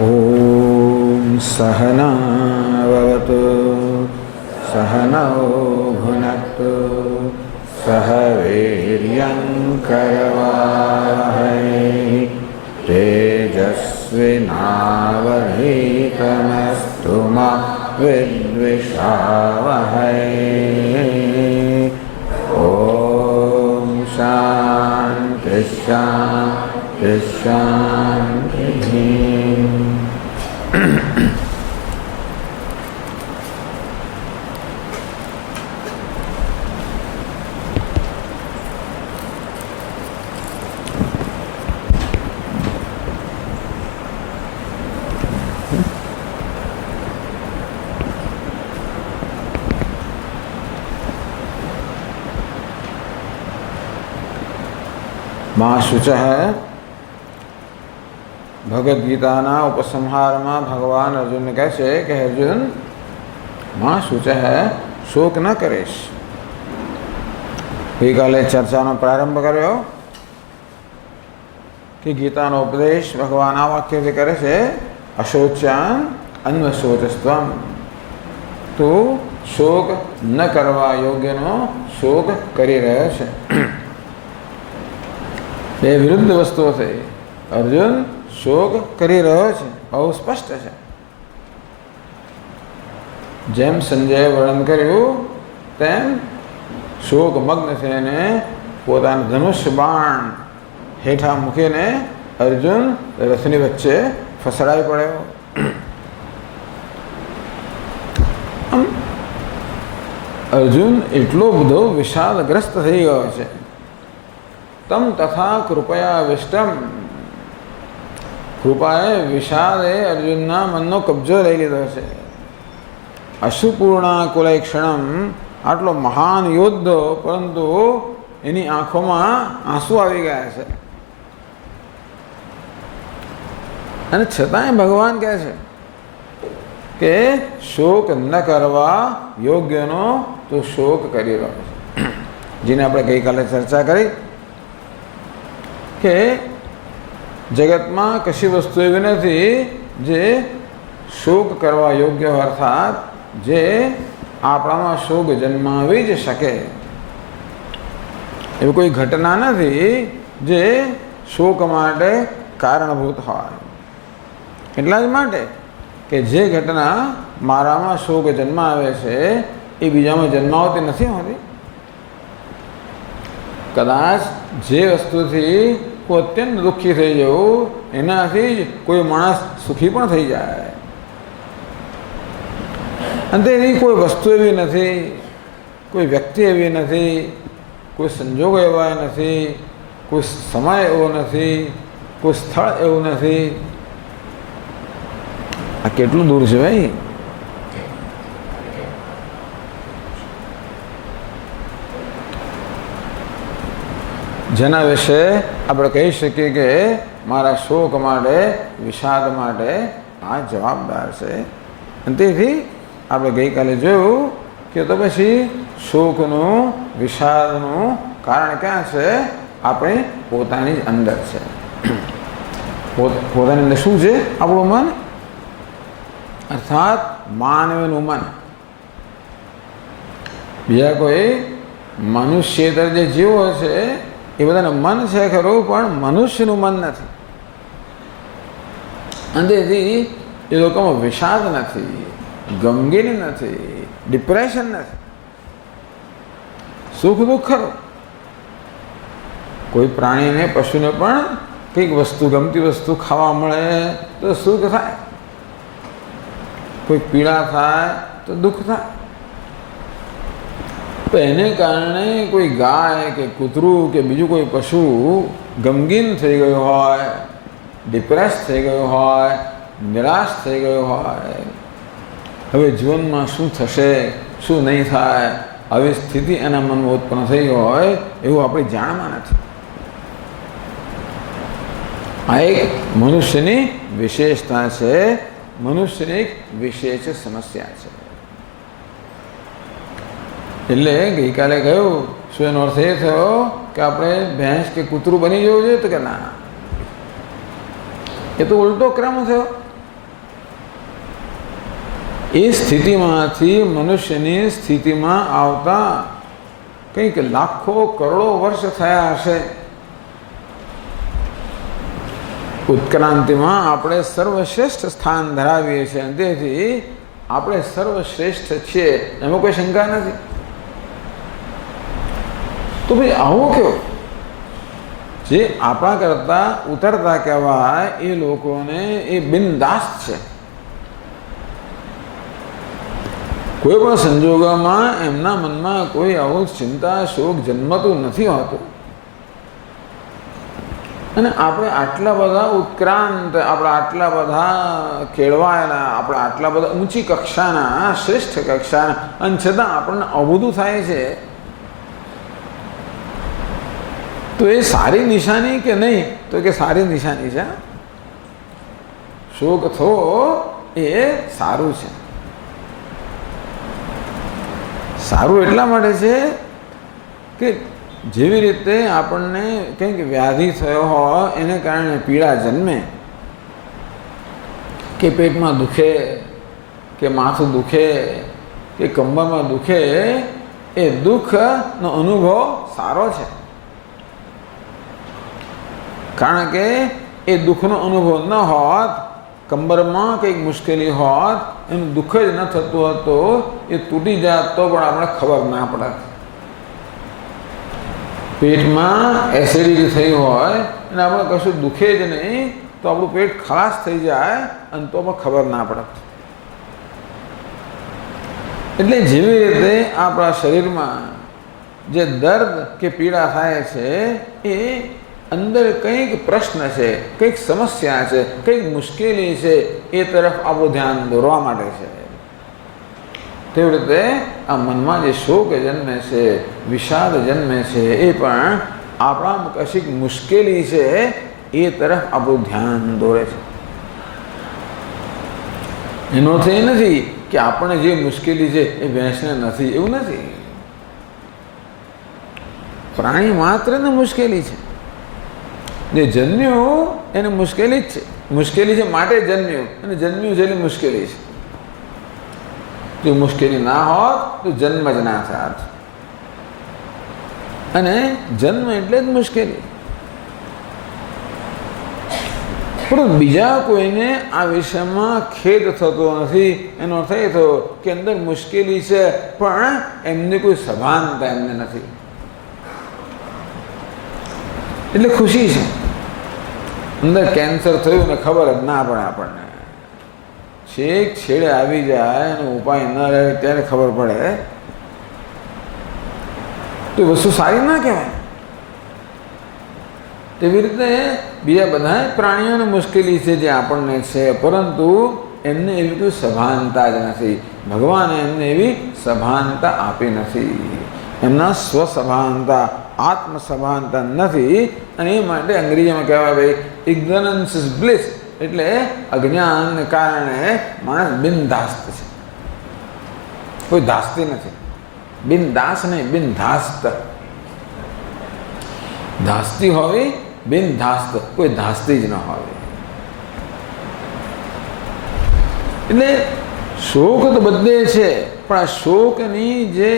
ॐ सहनावतु सहनौ भुनक्तु सह वीर्यं करवावहै तेजस्विनावधीतमस्तु मा विद्विषावहै। ॐ शान्ति शान्ति शान्तिः। मां शुचः भगवद गीताना उपसंहारमा भगवान अर्जुन ने कहे છે કે અર્જુન માં શુચઃ શોક ન કરીશ। ગઈકાલે ચર્ચાનો પ્રારંભ કર્યો કે ગીતાનો ઉપદેશ ભગવાન આ વાક્યથી કરે છે, અશોચ્યાન અન્વશોચસ્ત્વમ, તું શોક ન કરવા યોગ્યનો શોક કરી રહ્યો છે। બે વિરુદ્ધ વસ્તુઓ થઈ। અર્જુન શોક કરી રહ્યો છે, બહુ સ્પષ્ટ છે। જેમ સંજયે વર્ણન કર્યું તેમ શોકમગ્ન થઈને પોતાનું ધનુષ્ય બાણ હેઠા મૂકીને અર્જુન રથની વચ્ચે ફસડાઈ પડ્યો। અર્જુન એટલો બધો વિષાદગ્રસ્ત થઈ ગયો છે। તમ તથા કૃપયા વિષ્ટમ, કૃપાએ વિષાદે અર્જુનના મનનો કબજો લઈ લીધો છે। અશુપૂર્ણા કુલૈક્ષણમ, આટલો મહાન યોદ્ધ પરંતુ એની આંખોમાં આંસુ આવી ગયા છે। અને છતાંય ભગવાન કહે છે કે શોક ન કરવા યોગ્યનો તો શોક કરી રહ્યો છે। જેને આપણે ગઈકાલે ચર્ચા કરી કે જગતમાં કશી વસ્તુ એવી નથી જે શોક કરવા યોગ્ય, અર્થાત જે આપણામાં શોક જન્માવી જ શકે। એવી કોઈ ઘટના નથી જે શોક માટે કારણભૂત હોય। એટલા જ માટે કે જે ઘટના મારામાં શોક જન્માવે છે એ બીજામાં જન્માવતી નથી હોતી। કદાચ જે વસ્તુથી કોઈ અત્યંત દુઃખી થઈ જવું એનાથી જ કોઈ માણસ સુખી પણ થઈ જાય। અને એની કોઈ વસ્તુ એવી નથી, કોઈ વ્યક્તિ એવી નથી, કોઈ સંજોગો એવા નથી, કોઈ સમય એવો નથી, કોઈ સ્થળ એવું નથી। આ કેટલું દૂર છે ભાઈ। જેના વિશે આપણે કહી શકીએ કે મારા શોક માટે, વિષાદ માટે આ જવાબદાર છે। અને તેથી આપણે ગઈકાલે જોયું કે તો પછી શોકનું, વિષાદનું કારણ ક્યાં છે? આપણી પોતાની જ અંદર છે। પોતાની અંદર શું છે? આપણું મન, અર્થાત માનવીનું મન। બીજા કોઈ મનુષ્યેતર જે જીવો છે એ બધાને મન છે ખરું, પણ મનુષ્યનું મન નથી। અને તેથી એ લોકોમાં વિષાદ નથી, ગમગીની નથી, ડિપ્રેશન નથી, સુખ દુઃખ ખરું। કોઈ પ્રાણીને, પશુને પણ કંઈક વસ્તુ, ગમતી વસ્તુ ખાવા મળે તો સુખ થાય, કોઈ પીડા થાય તો દુઃખ થાય। તો એને કારણે કોઈ ગાય કે કૂતરું કે બીજું કોઈ પશુ ગમગીન થઈ ગયું હોય, ડિપ્રેસ થઈ ગયું હોય, નિરાશ થઈ ગયું હોય, હવે જીવનમાં શું થશે, શું નહીં થાય, આવી સ્થિતિ એના મનમાં ઉત્પન્ન થઈ હોય એવું આપણે જાણમાં નથી। આ એક મનુષ્યની વિશેષતા છે, મનુષ્યની એક વિશેષ સમસ્યા છે। એટલે ગઈકાલે કહ્યું, શું એનો અર્થ એ થયો કે આપણે ભેંસ કે કૂતરું બની જવું જોઈએ? તો કે ના, એ તો ઉલટો ક્રમ થયો। એ સ્થિતિમાંથી મનુષ્યની સ્થિતિમાં આવતા કંઈક લાખો કરોડો વર્ષ થયા હશે. ઉત્ક્રાંતિમાં આપણે સર્વશ્રેષ્ઠ સ્થાન ધરાવીએ છીએ અને તેથી આપણે સર્વશ્રેષ્ઠ છીએ, એમાં કોઈ શંકા નથી. તો ભાઈ આવો કયો જે આપણા કરતા ઉતરતા કહેવાય એ લોકોને એ બિનદાસ છે. કોઈ પણ સંજોગોમાં એમના મનમાં કોઈ આવું ચિંતા શોક જન્મતું નથી હોતું. અને આપણે આટલા બધા ઉત્ક્રાંત, આપણા આટલા બધા કેળવાયેલા, આપણા આટલા બધા ઊંચી કક્ષાના, શ્રેષ્ઠ કક્ષાના, અને છતાં આપણને અવધું થાય છે. તો એ સારી નિશાની કે નહીં? તો કે સારી નિશાની છે. શોક થવો એ સારું છે. સારું એટલા માટે છે કે જેવી રીતે આપણને કંઈક વ્યાધિ થયો હોય એને કારણે પીડા જન્મે, કે પેટમાં દુખે, કે માથું દુખે, કે કમરમાં દુખે, એ દુઃખનો અનુભવ સારો છે. કારણ કે એ દુઃખનો અનુભવ ન હોત, કંબરમાં કંઈક મુશ્કેલી હોત, એનું દુઃખ જ ન થતું હતું, એ તૂટી જાત તો પણ આપણે ખબર ના પડે. પેટમાં એસિડિટી થઈ હોય અને આપણે કશું દુખે જ નહીં તો આપણું પેટ ખલાસ થઈ જાય અને તો પણ ખબર ના પડે. એટલે જેવી રીતે આપણા શરીરમાં જે દર્દ કે પીડા થાય છે એ અંદર કંઈક પ્રશ્ન છે, કંઈક સમસ્યા છે, કંઈક મુશ્કેલી છે, એ તરફ આપણું ધ્યાન દોરવા માટે છે. તેવી રીતે આ મનમાં જે શોક જન્મે છે, વિષાદ જન્મે છે, એ પણ આપણામાં કશીક મુશ્કેલી છે એ તરફ આપણું ધ્યાન દોરે છે. એનો અર્થ એ નથી કે આપણને જે મુશ્કેલી છે એ ભેંસને નથી, એવું નથી. પ્રાણી માત્રને મુશ્કેલી છે. જે જન્મ્યું એને મુશ્કેલી જ છે. મુશ્કેલી છે માટે જન્મ્યું, અને જન્મ્યું છે એટલે મુશ્કેલી છે. જો મુશ્કેલી ના હોત તો જન્મ જ ના થાત. અને જન્મ એટલે જ મુશ્કેલી. પરંતુ બીજા કોઈને આ વિષયમાં ખેદ થતો નથી. એનો અર્થ એ થયો કે અંદર મુશ્કેલી છે પણ એમની કોઈ સભાનતા એમને નથી, એટલે ખુશી છે. અંદર કેન્સર થયું ને ખબર જ ના પડે આપણને, છેક છેડે આવી જાય અને ઉપાય ન રહે ત્યારે ખબર પડે, તો વસ્તુ સારી ના કહેવાય. તેવી રીતે બીજા બધા પ્રાણીઓને મુશ્કેલી છે જે આપણને છે, પરંતુ એમને એવી કોઈ સભાનતા જ નથી. ભગવાને એમને એવી સભાનતા આપી નથી. એમના સ્વસભાનતા, આત્મસભાનતા નથી. અને એ માટે અંગ્રેજીમાં કહેવાય ભાઈ ઇગ્નોરન્સ ઇઝ બ્લિસ, એટલે અજ્ઞાનને કારણે માણસ બિનધાસ્ત છે, કોઈ ધાસ્તી નથી. બિનદાસ નહીં, બિનધાસ્ત. ધાસ્તી હોવી, બિનધાસ્ત, કોઈ ધાસ્તી જ ન હોય. એટલે શોક તો બધે છે, પણ આ શોકની જે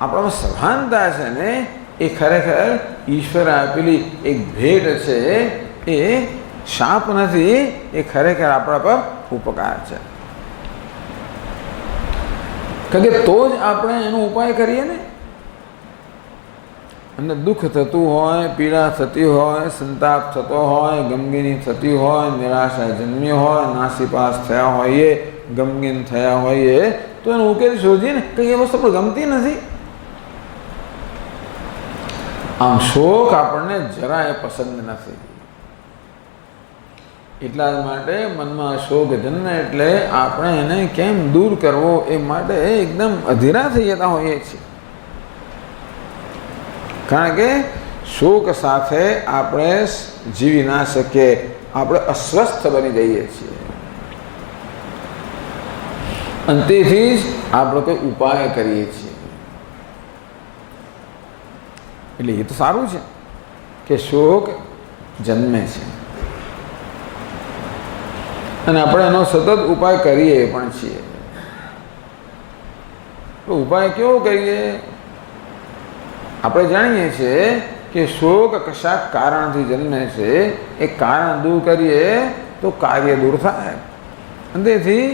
આપણામાં સભાનતા છે ને એ ખરેખર ઈશ્વર આપેલી એક ભેટ છે. એ શાપ નથી, એ ખરેખર આપણા પર ઉપકાર છે. કારણ કે તો જ આપણે એનો ઉપાય કરીએ ને. અને દુઃખ થતું હોય, પીડા થતી હોય, સંતાપ થતો હોય, ગમગીની થતી હોય, નિરાશા જન્મી હોય, નાસીપાસ થયા હોઈએ, ગમગીન થયા હોઈએ, તો એનો ઉકેલ શોધીએ ને. કંઈ એ વસ્તુ પણ ગમતી નથી. આમ શોક આપણને જરાય પસંદ નથી. એટલા જ માટે મનમાં શોક જન્મે એટલે આપણે એને કેમ દૂર કરવો એ માટે એકદમ અધીરા થઈ જતા હોઈએ છીએ. કારણ કે શોક સાથે આપણે જીવી ના શકીએ, આપણે અસ્વસ્થ બની જઈએ છીએ. અને તેથી જ આપણે કોઈ ઉપાય કરીએ છીએ. એટલે એ તો સારું છે કે શોક જન્મે છે. અને આપણે એનો સતત ઉપાય કરીએ પણ છીએ. તો ઉપાય કેવો કરીએ? આપણે જાણીએ છીએ કે શોક કશાક કારણથી જન્મે છે. એ કારણ દૂર કરીએ તો કાર્ય દૂર થાય. અને તેથી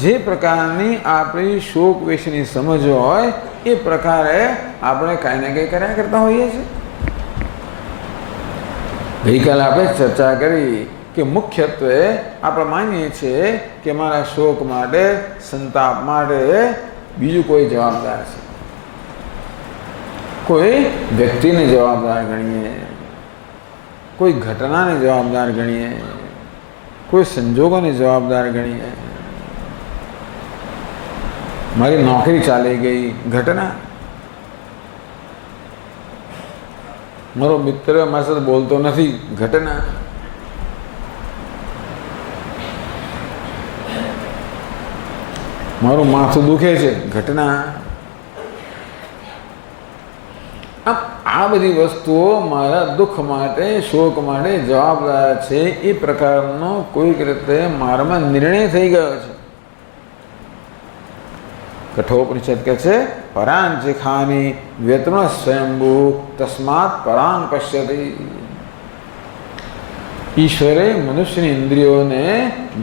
જે પ્રકારની આપણી શોક વિશેની સમજ હોય એ પ્રકારે આપણે કાંઈ ને કંઈ કર્યા કરતા હોઈએ છીએ. ગઈકાલે આપણે ચર્ચા કરી કે મુખ્યત્વે આપણે માનીએ છીએ કે મારા શોક માટે, સંતાપ માટે બીજું કોઈ જવાબદાર છે. કોઈ વ્યક્તિને જવાબદાર ગણીએ, કોઈ ઘટનાને જવાબદાર ગણીએ, કોઈ સંજોગોને જવાબદાર ગણીએ. મારી નોકરી ચાલી ગઈ, ઘટના. મારો મિત્ર મારી સાથે બોલતો નથી, ઘટના. મારું માથું દુખે છે, ઘટના. આમ આ બધી વસ્તુઓ મારા દુઃખ માટે, શોક માટે જવાબદાર છે. એ પ્રકારનો કોઈક રીતે મારામાં નિર્ણય થઈ ગયો છે. કઠોપનિષદ કહે છે પરાંચિખાની વ્યતૃણ સ્વયંભૂ તસ્માત પરાંગ પશ્યતિ. ઈશ્વરે મનુષ્યની ઇન્દ્રિયોને,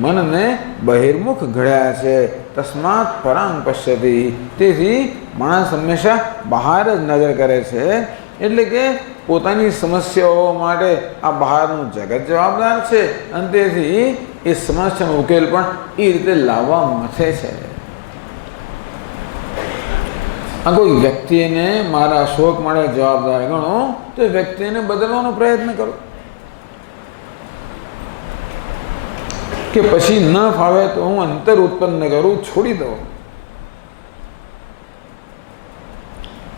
મનને બહિર્મુખ ઘડ્યા છે. તસ્માત પરાંગ પશ્યતિ. તેથી માણસ હંમેશા બહાર જ નજર કરે છે. એટલે કે પોતાની સમસ્યાઓ માટે આ બહારનું જગત જવાબદાર છે. અને તેથી એ સમસ્યાનો ઉકેલ પણ એ રીતે લાવવા મથે છે. આ કોઈ વ્યક્તિને મારા શોક માટે જવાબદાર ગણો તો એ વ્યક્તિને બદલવાનો પ્રયત્ન કરો. કે પછી ન ફાવે તો હું અંતર ઉત્પન્ન કરું, છોડી દઉં.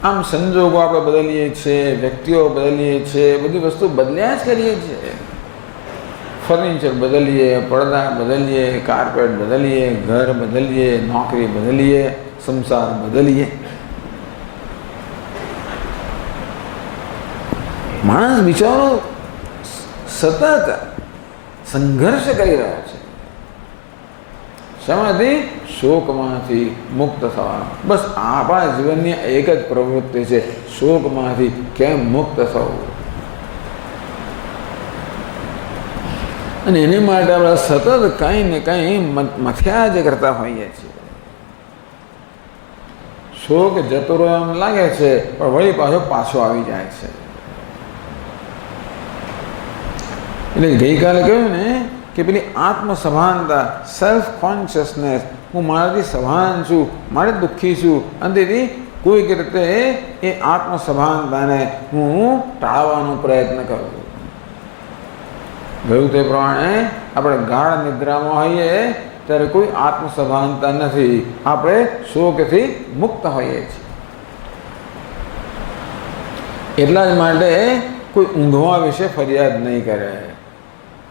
આમ સંજોગો આપણે બદલીએ છીએ, વ્યક્તિઓ બદલીએ છીએ, બધી વસ્તુ બદલ્યા જ કરીએ છીએ. ફર્નિચર બદલીએ, પડદા બદલીએ, કાર્પેટ બદલીએ, ઘર બદલીએ, નોકરી બદલીએ, સંસાર બદલીએ. માણસ બિચારો સતત સંઘર્ષ કરી રહ્યો છે. શામાંથી? શોકમાંથી મુક્ત થવા. બસ આપણા જીવનની એક જ પ્રવૃત્તિ છે, શોકમાંથી કેમ મુક્ત થવું. અને એની માટે આપણે સતત કંઈ ને કંઈ મથ્યા જ કરતા હોઈએ છીએ. શોક જતો રહ્યો એમ લાગે છે, પણ વળી પાછો આવી જાય છે. એટલે ગઈકાલે કહ્યું ને કે પેલી આત્મસભાનતા, સેલ્ફ કોન્શિયસનેસ, હું મારાથી સભાન છું, મારે દુઃખી છું. અને તેથી કોઈક રીતે એ આત્મસભાનતાને હું ટાળવાનો પ્રયત્ન કરું. ગયું તે પ્રમાણે આપણે ગાઢ નિદ્રામાં હોઈએ ત્યારે કોઈ આત્મસભાનતા નથી. આપણે શોકથી મુક્ત હોઈએ છીએ. એટલા જ માટે કોઈ ઊંઘવા વિશે ફરિયાદ નહીં કરે.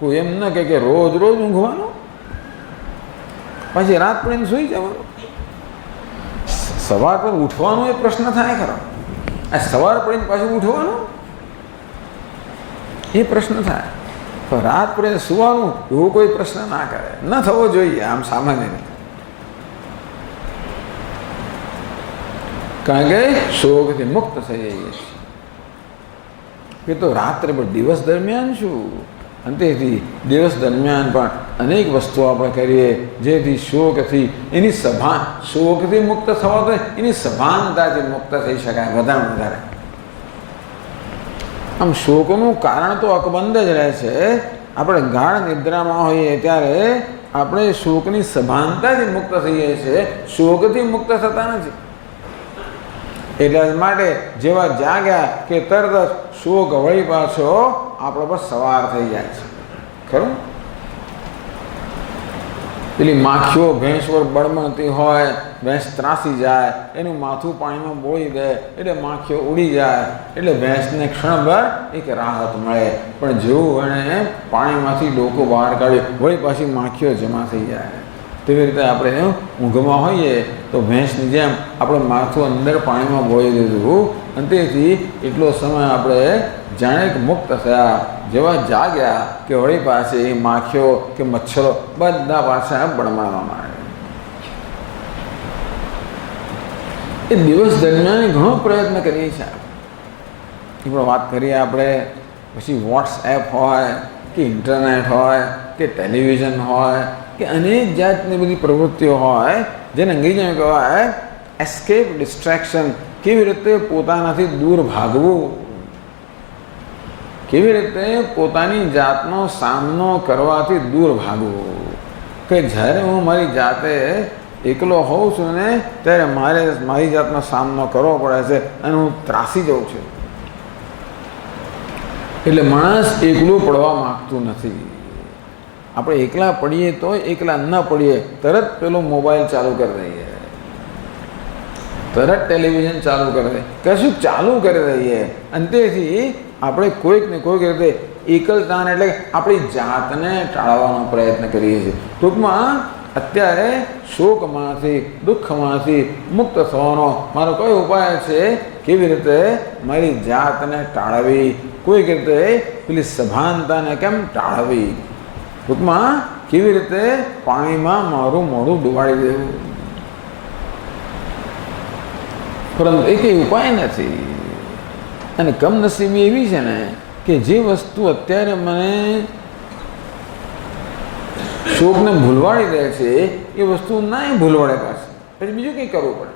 કોઈ એમ ન કહે કે રોજ રોજ ઊંઘવાનું, પછી રાત પડીને સૂઈ જવાનું. સવાર પર ઉઠવાનો એ પ્રશ્ન થાય ખરો. આ સવાર પડીને પાછું ઉઠવાનું એ પ્રશ્ન થાય. પણ રાત પડીને સુવાનું એવો કોઈ પ્રશ્ન ના કરે. ન થવો જોઈએ આમ સામાન્ય રીતે. કારણ કે શોકથી મુક્ત થઈ જઈએ છીએ. એ તો રાત્રે પણ દિવસ દરમિયાન શું. અને તેથી દિવસ દરમિયાન પણ અનેક વસ્તુઓ આપણે કરીએ જેથી શોકથી એની શોકથી મુક્ત થવા તો એની સભાનતાથી મુક્ત થઈ શકાય વધારે વધારે. આમ શોકનું કારણ તો અકબંધ જ રહે છે. આપણે ગાઢ નિદ્રામાં હોઈએ ત્યારે આપણે શોકની સભાનતાથી મુક્ત થઈએ છીએ, શોકથી મુક્ત થતા નથી. એટલા જ માટે જેવા જાગ્યા કે તરત જ શોક વળી પાછો આપણા પર સવાર થઈ જાય છે. ખરું? પેલી માખીઓ ભેંસ પર બળમણતી હોય, ભેંસ ત્રાસી જાય, એનું માથું પાણીમાં બોળી દે એટલે માખીઓ ઉડી જાય, એટલે ભેંસને ક્ષણભર એક રાહત મળે. પણ જેવું એણે પાણીમાંથી ડોકું બહાર કાઢ્યું વળી પાછી માખીઓ જમા થઈ જાય. તેવી રીતે આપણે ઊંઘમાં હોઈએ તો ભેંસની જેમ આપણે માથું અંદર પાણીમાં બોળી દીધું અને તેથી એટલો સમય આપણે જાણે કે મુક્ત થયા, જેવા જાગ્યા કે વળી પાસે એ માખીઓ કે મચ્છરો બધા પાછા બળમાવા માંડે. એ દિવસ દરમિયાન ઘણો પ્રયત્ન કરીએ છીએ. એ પણ વાત કરીએ આપણે, પછી વોટ્સએપ હોય કે ઇન્ટરનેટ હોય કે ટેલિવિઝન હોય કે અનેક જાતની બધી પ્રવૃત્તિઓ હોય જેને અંગ્રેજીમાં કહેવાય એસ્કેપ ડિસ્ટ્રેક્શન. કેવી રીતે પોતાનાથી દૂર ભાગવું, કેવી રીતે પોતાની જાતનો સામનો કરવાથી દૂર ભાગવું. કે જ્યારે હું મારી જાતે એકલો હોઉં છું ને ત્યારે મારી જાતનો સામનો કરવો પડે છે અને હું ત્રાસી જાઉં છું. એટલે માણસ એકલું પડવા માગતું નથી. આપણે એકલા પડીએ તો એકલા ન પડીએ તરત પેલો મોબાઈલ ચાલુ કરી દઈએ, તરત ટેલિવિઝન ચાલુ કરી દઈએ, કશું ચાલુ કરી દઈએ. અંતેથી આપણે કોઈક ને કોઈક રીતે એકલતાને એટલે આપણી જાતને ટાળવાનો પ્રયત્ન કરીએ છીએ. ટૂંકમાં અત્યારે શોકમાંથી દુઃખમાંથી મુક્ત થવાનો મારો કયો ઉપાય છે? કેવી રીતે મારી જાતને ટાળવી, કોઈક રીતે પેલી સભાનતાને કેમ ટાળવી, ટૂંકમાં કેવી રીતે પાણીમાં મારું મોઢું ડુબાડી દેવું. પરંતુ એ કંઈ ઉપાય નથી. અને કમનસીબી એવી છે ને કે જે વસ્તુ અત્યારે મને શોકને ભૂલવાડી દે છે એ વસ્તુ ના ભૂલવાડે પાછી, પછી બીજું કંઈ કરવું પડે.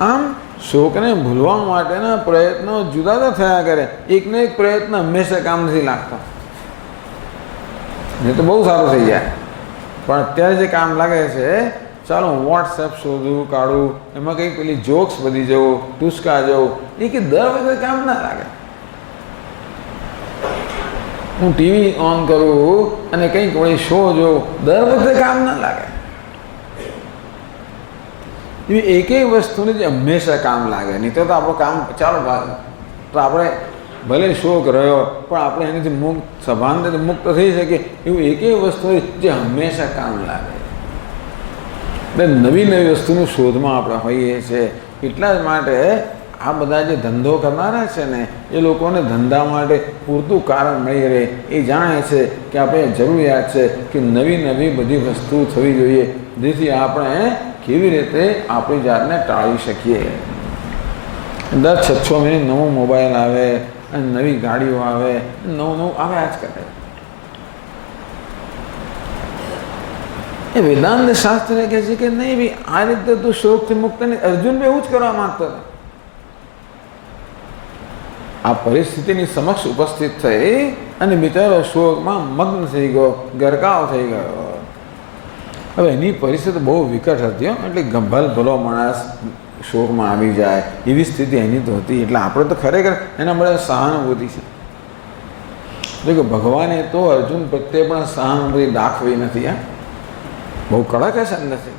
આમ શોકને ભૂલવા માટેના પ્રયત્નો જુદા જુદા થયા કરે. એકનો એક પ્રયત્ન હંમેશા કામ નથી લાગતો. એ તો બહુ સારું થઈ જાય, પણ અત્યારે જે કામ લાગે છે, ચાલો વોટ્સએપ શોધું કાઢું, એમાં કંઈક પેલી જોક્સ વધી જવું, ટૂસકા જવું, એ કે દર વખતે કામ ના લાગે. હું ટીવી ઓન કરું અને કંઈક વળી શો જોઉં, દર વખતે કામ ના લાગે. એવી એકેય વસ્તુની જે હંમેશા કામ લાગે, નહીં તો આપણું કામ ચાલો તો આપણે ભલે શોક રહ્યો પણ આપણે એનાથી મુક્ત સભાનતાથી મુક્ત થઈ શકીએ એવું એકેય વસ્તુ જે હંમેશા કામ લાગે. એટલે નવી નવી વસ્તુની શોધમાં આપણે હોઈએ છીએ. એટલા જ માટે આ બધા જે ધંધો કરનારા છે ને એ લોકોને ધંધા માટે પૂરતું કારણ મળી રહે. એ જાણે છે કે આપણે જરૂરિયાત છે કે નવી નવી બધી વસ્તુ થવી જોઈએ, જેથી આપણે કેવી રીતે આપણી જાતને ટાળી શકીએ. દર 6 મહિને નવો મોબાઈલ આવે અને નવી ગાડીઓ આવે, નવું આવ્યા જ કરે. એ વેદાંત શાસ્ત્ર કહે છે કે નહીં ભાઈ, આ રીતે તું શોકથી મુક્ત નહીં. અર્જુન એવું જ કરવા માંગતો હતો. આ પરિસ્થિતિની સમક્ષ ઉપસ્થિત થઈ અને બિચારો શોકમાં મગ્ન થઈ ગયો, ગરકાવ થઈ ગયો. હવે એની પરિસ્થિતિ બહુ વિકટ હતી, એટલે ગંભલ ભલો માણસ શોકમાં આવી જાય એવી સ્થિતિ એની તો હતી. એટલે આપણે તો ખરેખર એના માટે સહાનુભૂતિ છે. જો કે ભગવાને તો અર્જુન પ્રત્યે પણ સહાનુભૂતિ દાખવી નથી. બહુ કડક છે અંદરથી.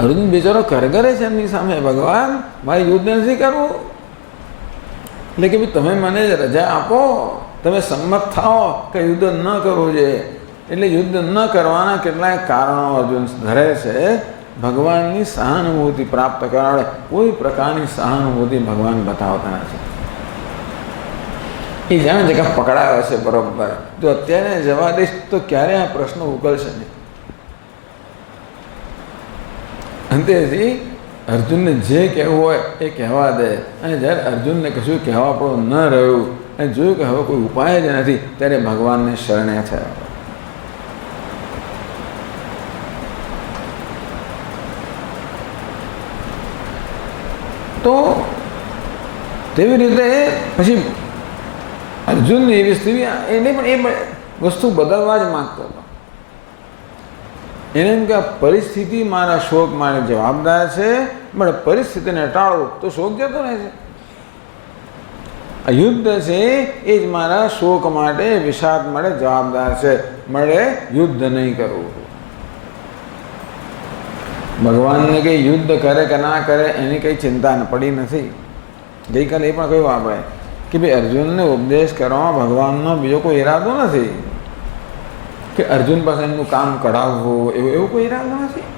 અર્જુન બિચારો કરગરે છે એમની સામે, ભગવાન મારે યુદ્ધ નથી કરવું. એટલે કે ભાઈ તમે મને રજા આપો, તમે સંમત થાઓ કે યુદ્ધ ન કરવું જોઈએ. એટલે યુદ્ધ ન કરવાના કેટલાય કારણો અર્જુન ધરે છે. ભગવાનની સહાનુભૂતિ પ્રાપ્ત કરવા કોઈ પ્રકારની સહાનુભૂતિ ભગવાન બતાવતા નથી. એ જાણે છે કે પકડાવે છે બરોબર, જો અત્યારે જવા દઈશ તો ક્યારે આ પ્રશ્ન ઉકેલશે નહીં. અંતેથી અર્જુનને જે કહેવું હોય એ કહેવા દે. અને જ્યારે અર્જુનને કશું કહેવા પડવું ન રહ્યું અને જોયું કે હવે કોઈ ઉપાય જ નથી, ત્યારે ભગવાનને શરણે થયા. તો તેવી રીતે પછી અર્જુનની એવી સ્થિતિ, એને પણ એ વસ્તુ બદલવા જ માગતો હતો. એને એમ કે પરિસ્થિતિ મારા શોક માટે જવાબદાર છે, પણ પરિસ્થિતિને ટાળવું તો શોક જતો રહે છે. આ યુદ્ધ છે એ જ મારા શોક માટે, વિષાદ માટે જવાબદાર છે. મળે યુદ્ધ નહીં કરવું. ભગવાનને કંઈ યુદ્ધ કરે કે ના કરે એની કંઈ ચિંતા પડી નથી. ગઈકાલે એ પણ કહ્યું આપણે કે ભાઈ અર્જુનને ઉપદેશ કરવામાં ભગવાનનો બીજો કોઈ ઈરાદો નથી કે અર્જુન પાસે એમનું કામ કઢાવવું, એવો કોઈ ઈરાદો નથી.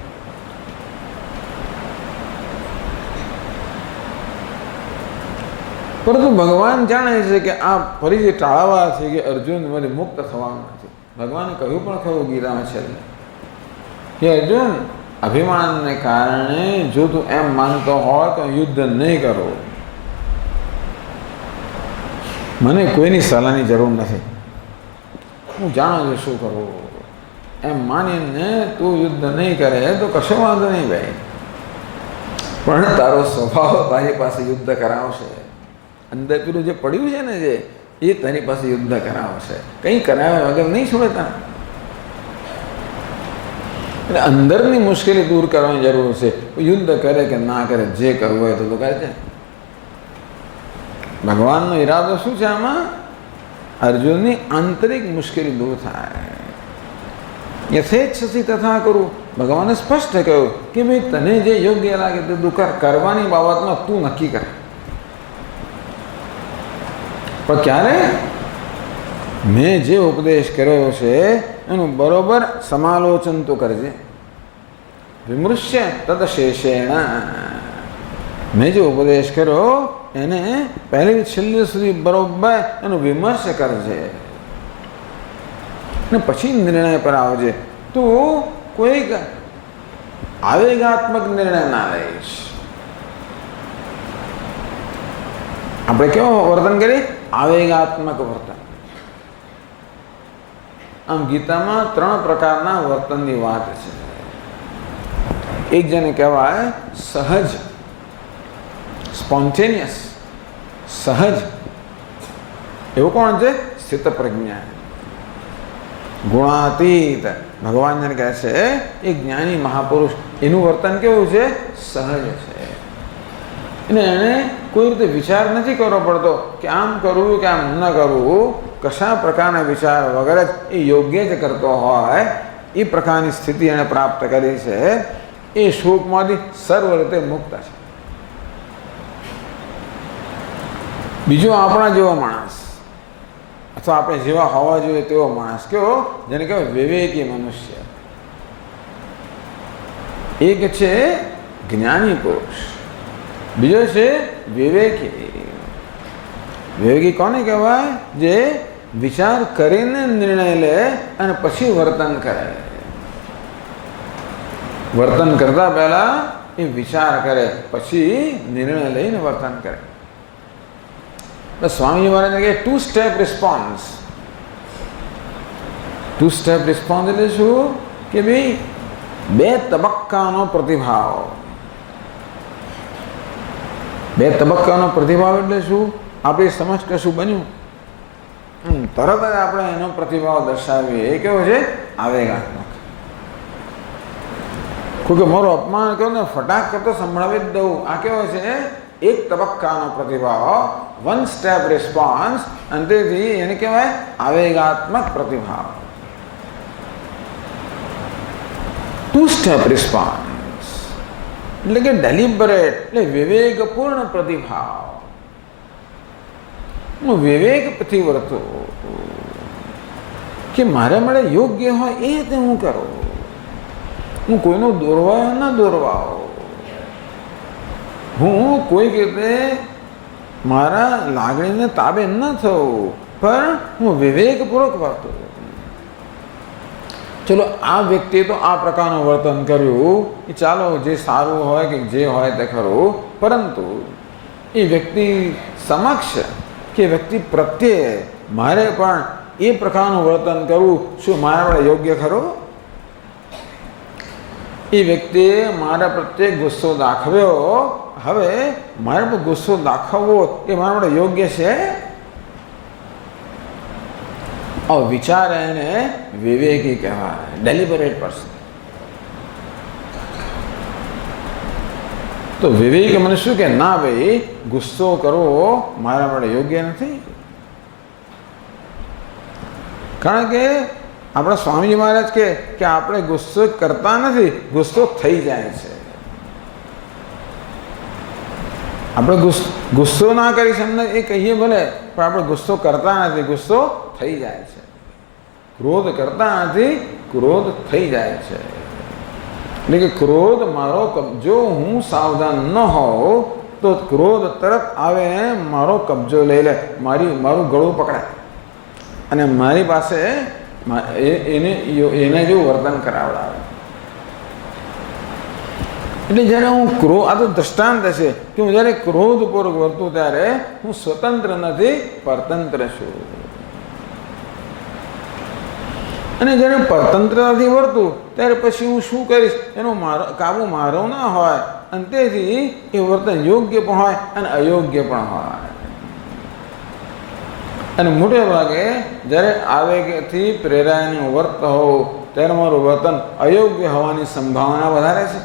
પરંતુ ભગવાન જાણે છે કે આ ફરીથી ટાળવાથી કે અર્જુન મને મુક્ત થવાનું નથી. ભગવાને કહ્યું પણ ખરું ગીતામાં છેલ્લે કે અર્જુન, અભિમાનને કારણે જો તું એમ માનતો હોય તો યુદ્ધ નહીં કરો. મને કોઈની સલાહની જરૂર નથી, હું જાણું છું શું કરવું. એમ માનીને તું યુદ્ધ નહીં કરે તો કશો વાંધો નહીં ભાઈ, પણ તારો સ્વભાવ તારી પાસે યુદ્ધ કરાવશે. અંદર પેલું જે પડ્યું છે ને જે એ તારી પાસે યુદ્ધ કરાવશે. કંઈ કરાવ્યા વગર નહીં છોડે તને. એટલે અંદરની મુશ્કેલી દૂર કરવાની જરૂર છે. યુદ્ધ કરે કે ના કરે, જે કરવું હોય તો કરે છે. ભગવાનનો ઈરાદો શું છે આમાં? અર્જુનની આંતરિક મુશ્કેલી દૂર થાય. યથેચ્છસી તથા કરું. ભગવાને સ્પષ્ટ કહ્યું કે ભાઈ તને જે યોગ્ય લાગે તે તું કર. કરવાની બાબતમાં તું નક્કી કર. પણ ક્યારે? મેં જે ઉપદેશ કર્યો છે એનું બરોબર સમાલોચન તો કરજે. વિમૃશ્ય તદશેષેણ. મેં જે ઉપદેશ કર્યો એને પહેલી છેલ્લે સુધી બરોબર એનો વિમર્શ કરજે ને પછી નિર્ણય પર આવજે. તું કોઈક આવેગાત્મક નિર્ણય ના લઈશ. આપણે કેવો વર્તન કરીએ? આવેગાત્મક વર્તન. આમ ગીતામાં 3 પ્રકારના વર્તનની વાત છે. એક જેને કહેવાય સહજ, સ્પોન્ટેનિયસ, સહજ. એવું કોણ છે? સ્થિત પ્રજ્ઞા, ગુણાતીત. ભગવાન જેને કહે છે એ જ્ઞાની મહાપુરુષ, એનું વર્તન કેવું છે? સહજ છે. અને એને કોઈ રીતે વિચાર નથી કરવો પડતો કે આમ કરવું કે આમ ન કરવું. કશા પ્રકારના વિચાર વગર જ એ યોગ્ય જ કરતો હોય એ પ્રકારની સ્થિતિ એને પ્રાપ્ત કરી છે. એ શોકમાંથી સર્વ રીતે મુક્ત છે. બીજો આપણા જેવો માણસ અથવા આપણે જેવા હોવા જોઈએ તેવો માણસ કેવો? જેને કહેવાય વિવેકી મનુષ્ય. એક છે જ્ઞાની પુરુષ, બીજો છે વિવેકી. વિવેકી કોને કહેવાય? જે વિચાર કરીને નિર્ણય લે અને પછી વર્તન કરે. વર્તન કરતા પહેલા એ વિચાર કરે, પછી નિર્ણય લઈને વર્તન કરે. સ્વામીજી મહારાજને કહે 2 સ્ટેપ રિસ્પોન્સ. 2 સ્ટેપ રિસ્પોન્સ એટલે શું? કે ભાઈ 2 તબક્કાનો પ્રતિભાવ. 2 તબક્કાનો પ્રતિભાવ એટલે શું? આપણી સમજ કશું બન્યું તરત જ આપણે એનો પ્રતિભાવ દર્શાવીએ. એ કેવો છે? આવેગાત્મક. કોઈ કે મારું અપમાન કર્યું ને ફટાક કરતો સંભળાવી જ દઉં, આ કેવો છે? 1 તબક્કાનો પ્રતિભાવ, 1 સ્ટેપ રિસ્પોન્સ. અને તેથી એને કહેવાય આવેગાત્મક પ્રતિભાવ. 2 સ્ટેપ રિસ્પોન્સ એટલે કે ડેલિબરેટ, એટલે વિવેકપૂર્ણ પ્રતિભાવ. હું વિવેકથી વર્તું કે મારા માટે યોગ્ય હોય એ રીતે હું કરું. હું કોઈનો દોરવાયો ન દોરવાઓ. હું કોઈ રીતે મારા લાગણીને તાબે ન થવું, પણ હું વિવેકપૂર્વક વર્તું. ચલો આ વ્યક્તિએ તો આ પ્રકારનું વર્તન કર્યું કે ચાલો જે સારું હોય કે જે હોય તે ખરું, પરંતુ એ વ્યક્તિ સમક્ષ કે વ્યક્તિ પ્રત્યે મારે પણ એ પ્રકારનું વર્તન કરવું શું મારા માટે યોગ્ય ખરું? એ વ્યક્તિએ મારા પ્રત્યે ગુસ્સો દાખવ્યો, હવે મારા પર ગુસ્સો દાખવવો એ મારા માટે યોગ્ય છે? વિચાર એને વિવેકી કહેવાય, ડેલિબરેટ પર્સન. તો વિવેક મને શું કે ના ભાઈ ગુસ્સો કરવો મારા માટે યોગ્ય નથી. કારણ કે આપણા સ્વામીજી મહારાજ કે આપણે ગુસ્સો કરતા નથી, ગુસ્સો થઈ જાય છે. આપણે ગુસ્સો ના કરી એમને એ કહીએ ભલે, પણ આપણે ગુસ્સો કરતા નથી, ગુસ્સો થઈ જાય છે. ક્રોધ કરતા નથી, ક્રોધ થઈ જાય છે. એટલે કે ક્રોધ મારો, જો હું સાવધાન ન હોઉં તો તો ક્રોધ તરત આવે ને મારો કબજો લઈ લે, મારું ગળું પકડાય અને મારી પાસે એને જેવું વર્તન કરાવડાવે. એટલે જ્યારે હું ક્રોધ, આ તો દ્રષ્ટાંત છે કે હું જ્યારે ક્રોધપૂર્વક વર્તું ત્યારે હું સ્વતંત્ર નથી, પરતંત્ર છું. અને જ્યારે પરતંત્ર નથી વર્તું ત્યારે પછી હું શું કરીશ એનો કાબુ મારો ના હોય, અને તેથી એ વર્તન યોગ્ય પણ હોય અને અયોગ્ય પણ હોય. અને મોટે ભાગે જ્યારે આવેગથી પ્રેરાઈને વર્તતો હોઉં ત્યારે મારું વર્તન અયોગ્ય હોવાની સંભાવના વધારે છે.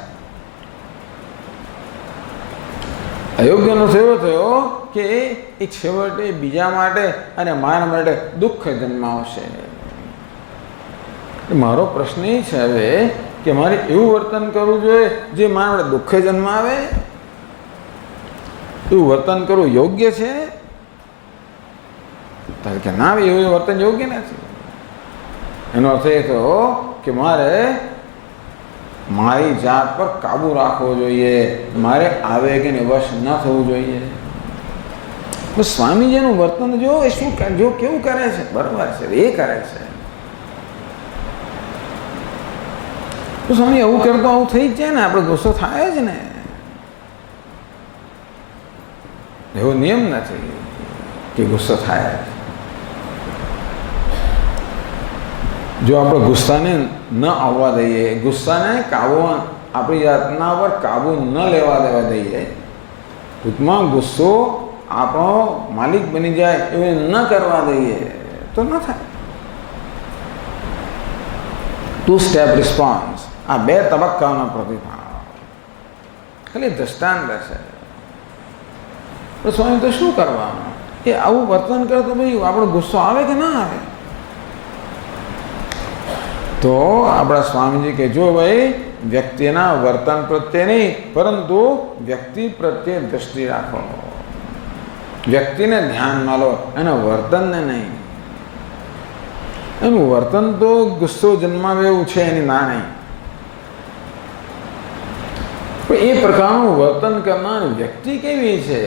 અયોગ્યનો થયો કે એ છેવટે બીજા માટે અને મારા માટે દુઃખ જન્માવશે. મારો પ્રશ્ન એ છે હવે કે મારે એવું વર્તન કરવું જોઈએ જે મારા માટે દુઃખ જન્માવે? એવું વર્તન કરવું યોગ્ય છે? તારે કે ના, એવું વર્તન યોગ્ય નથી. એનો અર્થ એ થયો કે મારે મારી જાત પર કાબુ રાખવો જોઈએ, મારે આવેગને વશ ન થવું જોઈએ. સ્વામીજીનું વર્તન જો એ શું જો કેવું કરે છે, બરાબર છે, એ કરે છે. તો સ્વામી આવું કરતો આવું થઈ જ જાય ને, આપણે ગુસ્સો થાય જ ને. એવો નિયમ નથી કે ગુસ્સો થાય. જો આપણે ગુસ્સાને ન આવવા દઈએ, ગુસ્સાને આપણી જાતના પર કાબુ ન લેવા દેવા દઈએ, ટૂંકમાં ગુસ્સો આપણો માલિક બની જાય એવું ન કરવા દઈએ તો ન થાય. 2 સ્ટેપ રિસ્પોન્સ, આ 2 તબક્કાનો પ્રતિભાવ ખાલી દ્રષ્ટાંત છે. તો સ્વામી તો શું કરવાનું? એ આવું વર્તન કરે તો ભાઈ આપણો ગુસ્સો આવે કે ના આવે? તો આપણા સ્વામીજી કે જો ભાઈ વ્યક્તિના વર્તન પ્રત્યે નહીં પરંતુ વ્યક્તિ પ્રત્યે દ્રષ્ટિ રાખો, વ્યક્તિને ધ્યાનમાં લો, એના વર્તનને નહીં. એનું વર્તન તો ગુસ્સો જન્માવે એવું છે એની ના નહીં, પણ એ પ્રકારનું વર્તન કરનાર વ્યક્તિ કેવી છે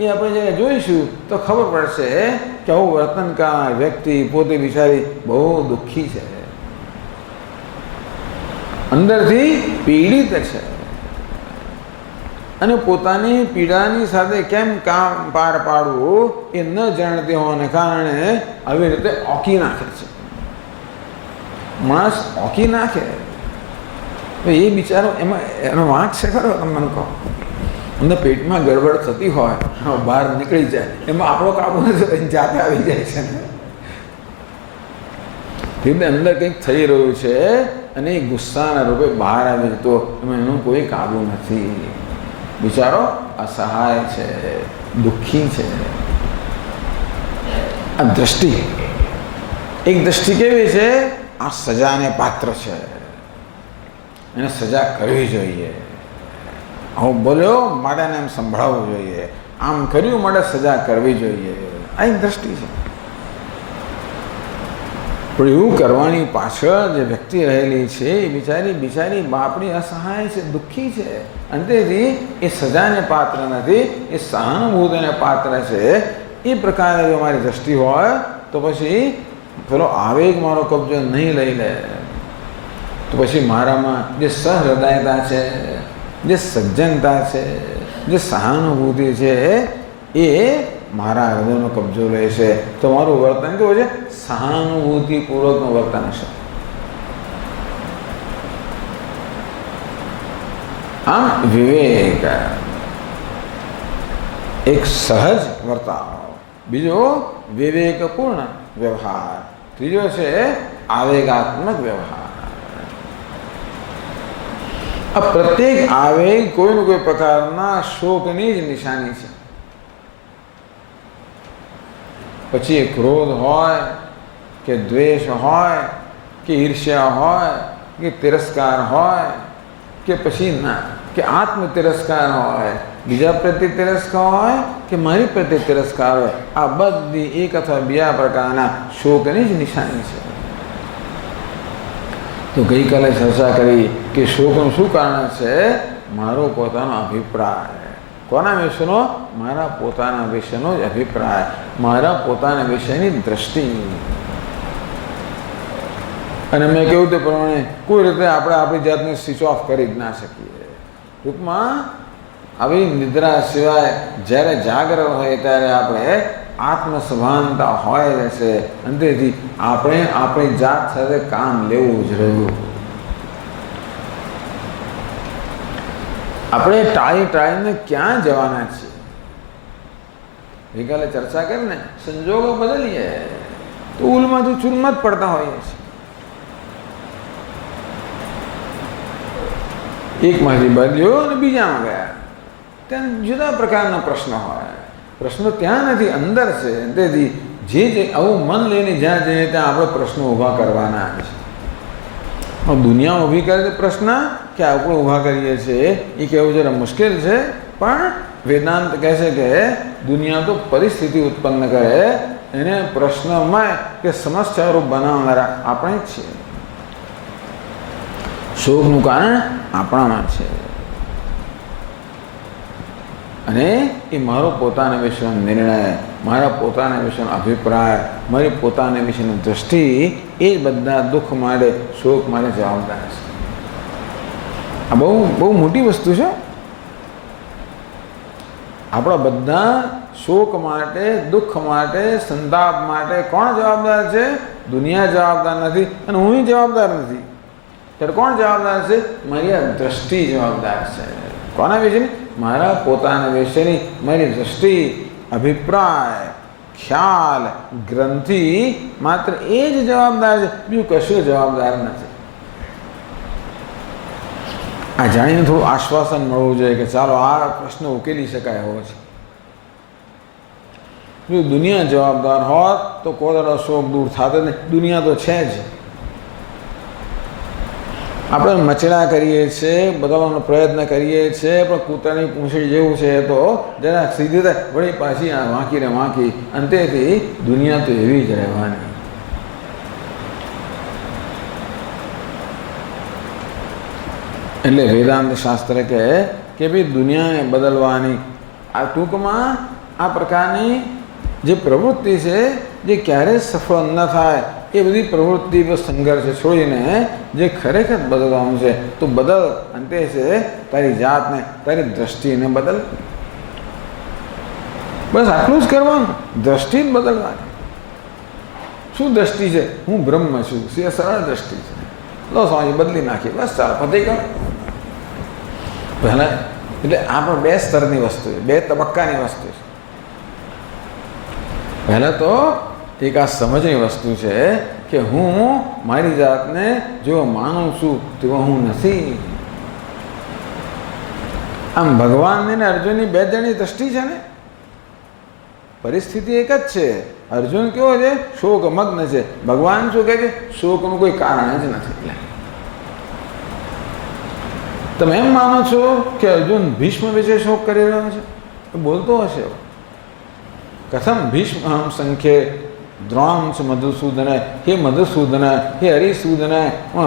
એ આપણે જ્યારે જોઈશું તો ખબર પડશે કે આવું વર્તન કરનાર વ્યક્તિ પોતે બિચારી બહુ દુઃખી છે, અંદરથી પીડિત છે, અને પોતાની પીડાની સાથે કેમ કામ પાર પાડવું એ ન જાણતી હોવાને કારણે આવી રીતે ઓકી નાખે છે. માણસ ઓકી નાખે તો એ બિચારો એમાં એનો વાંક છે ખરો? તમે મને કહો, અંદર પેટમાં ગડબડ થતી હોય, બહાર નીકળી જાય, એમાં આપણો કાબુ નથી, જાતે આવી જાય છે ને. એટલે અંદર કંઈક થઈ રહ્યું છે અને એ ગુસ્સાના રૂપે બહાર આવે તો એમાં એનું કોઈ કાબુ નથી. બિચારો અસહાય છે, દુઃખી છે. આ દ્રષ્ટિ, એક દ્રષ્ટિ કેવી છે? આ સજાને પાત્ર છે, એને સજા કરવી જોઈએ. હું બોલ્યો માટે એમ સંભળાવવું જોઈએ, આમ કર્યું માટે સજા કરવી જોઈએ. આ એક દ્રષ્ટિ છે. પણ એવું કરવાની પાછળ જે વ્યક્તિ રહેલી છે એ બિચારી બાપડી અસહાય છે, દુઃખી છે, અને તેથી એ સજાને પાત્ર નથી, એ સહાનુભૂતિને પાત્ર છે. એ પ્રકારે જો મારી દ્રષ્ટિ હોય તો પછી પેલો આવેગ મારો કબજો નહીં લઈ લે, તો પછી મારામાં જે સહૃદયતા છે, જે સજ્જનતા છે, જે સહાનુભૂતિ છે એ મારા હૃદયનો કબજો લે છે. તો મારું વર્તન કેવું છે? સહાનુભૂતિપૂર્વકનું વર્તન હશે. આમ વિવેક એક સહજ વર્તાવ, બીજો વિવેકપૂર્ણ વ્યવહાર, ત્રીજો છે આવેગાત્મક વ્યવહાર. આ પ્રત્યેક આવેગ કોઈને કોઈ પ્રકારના શોકની જ નિશાની છે. પછી એ ક્રોધ હોય કે દ્વેષ હોય કે ઈર્ષ્યા હોય કે તિરસ્કાર હોય કે પછી ના કે આત્મ તિરસ્કાર હોય, બીજા પ્રત્યે તિરસ્કાર હોય કે મારી પ્રત્યે તિરસ્કાર હોય, આ બધી એક અથવા બીજા પ્રકારના શોકની જ નિશાની છે. તો ગઈકાલે ચર્ચા કરી કે શોકનું શું કારણ છે? મારો પોતાનો અભિપ્રાય, કોના વિશેનો? મારા પોતાના વિશેનો જ અભિપ્રાય, મારા પોતાના વિશેની દ્રષ્ટિ. અને મેં કહ્યું તે પ્રમાણે કોઈ રીતે આપણે આપણી જાતને સ્વિચ ઓફ કરી જ ના શકીએ. ટૂંકમાં આવી નિદ્રા સિવાય જ્યારે જાગ્રત હોય ત્યારે આપણે આત્મસભાનતા હોય રહેશે. અને તેથી આપણે આપણી જાત સાથે કામ લેવું જ રહ્યું. આપણે ટાળીને ક્યાં જવાના છીએ? ગઈકાલે ચર્ચા કરી ને, સંજોગો બદલીએ તો ઉલમાંથી ચૂલમાં જ પડતા હોઈએ છીએ. એકમાંથી બદલ્યો અને બીજામાં ગયા. ત્યાં જુદા પ્રકારના પ્રશ્નો હોય. પ્રશ્નો ત્યાં નથી, અંદર છે. તેથી જે આવું મન લઈને જ્યાં જઈએ ત્યાં આપણે પ્રશ્નો ઊભા કરવાના છે. દુનિયા ઊભી કરે છે પ્રશ્ન કે આપણે ઊભા કરીએ છીએ એ કહેવું જરા મુશ્કેલ છે. પણ વેદાંત કહે છે કે દુનિયા તો પરિસ્થિતિ ઉત્પન્ન કરે, એને પ્રશ્નમાં કે સમસ્યારૂપ બનાવનારા આપણે જ છીએ. શોકનું કારણ આપણામાં છે. અને એ મારો પોતાના વિશેનો નિર્ણય, મારા પોતાના વિશેનો અભિપ્રાય, મારી પોતાના વિશેની દ્રષ્ટિ એ જ બધા દુઃખ માટે, શોક માટે જવાબદાર છે. આ બહુ મોટી વસ્તુ છે. આપણા બધા શોક માટે, દુઃખ માટે, સંતાપ માટે કોણ જવાબદાર છે? દુનિયા જવાબદાર નથી અને હું જવાબદાર નથી. ત્યારે કોણ જવાબદાર છે? મારી આ દ્રષ્ટિ જવાબદાર છે. કોના વિશેની? મારા પોતાના વિશેની મારી દ્રષ્ટિ, અભિપ્રાય, ખ્યાલ, ગ્રંથિ, માત્ર એ જ જવાબદાર છે. બીજું કશું જવાબદાર નથી. આ જાણીને થોડું આશ્વાસન મળવું જોઈએ કે ચાલો આ પ્રશ્ન ઉકેલી શકાય એવો છે. જો દુનિયા જવાબદાર હોત તો કોઈ શોક દૂર થાત ને. દુનિયા તો છે જ. આપણે મચડા કરીએ છીએ, બદલવાનો પ્રયત્ન કરીએ છીએ, પણ કૂતરાની પૂંછડી જેવું છે તો જરા સીધી થાય વળી પાછી આ વાંકી ને વાંકી. અંતેથી દુનિયા તો એવી જ રહેવાની. એટલે વેદાંત શાસ્ત્ર કહે કે ભાઈ દુનિયાને બદલવાની આ ટૂંકમાં આ પ્રકારની જે પ્રવૃત્તિ છે જે ક્યારેય સફળ ન થાય એ બધી પ્રવૃત્તિ પર સંઘર્ષ છોડીને જે ખરેખર બદલવાનું છે તો બદલ. અંતે છે તારી જાતને, તારી દ્રષ્ટિને બદલ. બસ આટલું જ કરવાનું. દ્રષ્ટિ જ બદલવાની. શું દ્રષ્ટિ છે? હું બ્રહ્મ છું. એ સરળ દ્રષ્ટિ છે. લો સ્વામી બદલી નાખી, બસ ચાલો પતી ગયો. પહેલાં એટલે આ પણ બે સ્તરની વસ્તુ છે, બે તબક્કાની વસ્તુ છે. પહેલાં તો એક આ સમજની વસ્તુ છે કે હું મારી જાતને જો માનું છું તેવો હું નથી. આમ ભગવાનની ને અર્જુનની બે જણની દ્રષ્ટિ છે ને, પરિસ્થિતિ એક જ છે. અર્જુન કેવો છે? શોકમગ્ન છે. ભગવાન શું કહે છે? શોકનું કોઈ કારણ જ નથી. તમે એમ માનો છો કે અર્જુન ભીષ્મ વિશે શોક કરી રહ્યો છે? એ બોલતો હશે કથમ ભીષ્મ સંખ્યે દ્રોણમ છે મધુસૂદન. હે મધુસૂદન, હે હરિસૂદન,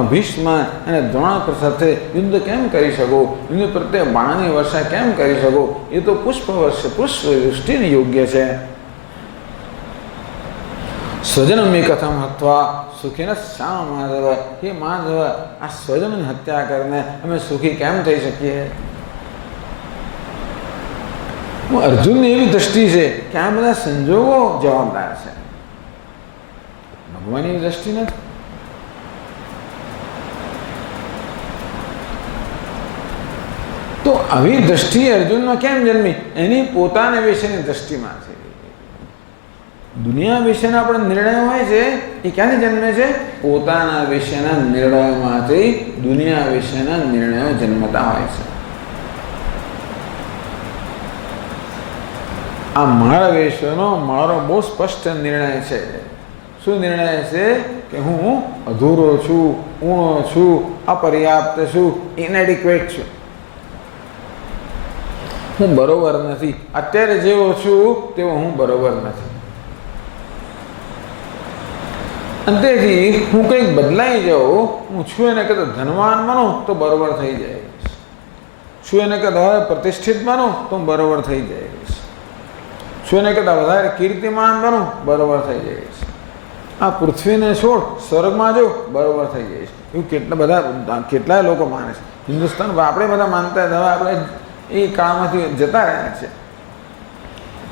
ભીષ્મ અને દ્રોણ સાથે યુદ્ધ કેમ કરી શકો? યુદ્ધ પ્રત્યે બાણની વર્ષા કેમ કરી શકો? એ તો પુષ્પ વર્ષ, પુષ્પ વૃષ્ટિને યોગ્ય છે. સ્વજનમ કથમ હત્વા સુખીને શ્યામ માધવ. હે માધવ, આ સ્વજનની હત્યા કરીને અમે સુખી કેમ થઈ શકીએ? અર્જુનની એવી દ્રષ્ટિ છે કે આ બધા સંજોગો જવાબદાર છે, ભગવાનની દ્રષ્ટિ નથી. તો આવી દ્રષ્ટિ અર્જુનમાં કેમ જન્મી? એની પોતાના વિશેની દ્રષ્ટિમાં છે. દુનિયા વિશેના આપણે નિર્ણયો હોય છે એ ક્યાંથી જન્મે છે? પોતાના વિશેના નિર્ણયોમાંથી દુનિયા વિશેના નિર્ણયો જન્મતા હોય છે. આ મારા વિશેનો મારો બહુ સ્પષ્ટ નિર્ણય છે. શું નિર્ણય છે? કે હું અધૂરો છું, ઊણો છું, અપર્યાપ્ત છું, ઇનએડિક્વેટ છું. હું બરોબર નથી. અત્યારે જેવો છું તેવો હું બરોબર નથી. અંતેથી હું કંઈક બદલાઈ જાઉં, હું છું એને કદાચ ધનવાન બનું તો બરોબર થઈ જાય. શું એને કરતાં વધારે પ્રતિષ્ઠિત બનો તો બરોબર થઈ જઈશ, શું એને કરતાં વધારે કીર્તિમાન બનો બરોબર થઈ જઈશ, આ પૃથ્વીને છોડ સ્વર્ગમાં જો બરોબર થઈ જઈશ. એવું કેટલાય લોકો માને છે. હિન્દુસ્તાનમાં આપણે બધા માનતા હતા, હવે આપણે એ કાળમાંથી જતા રહ્યા છે.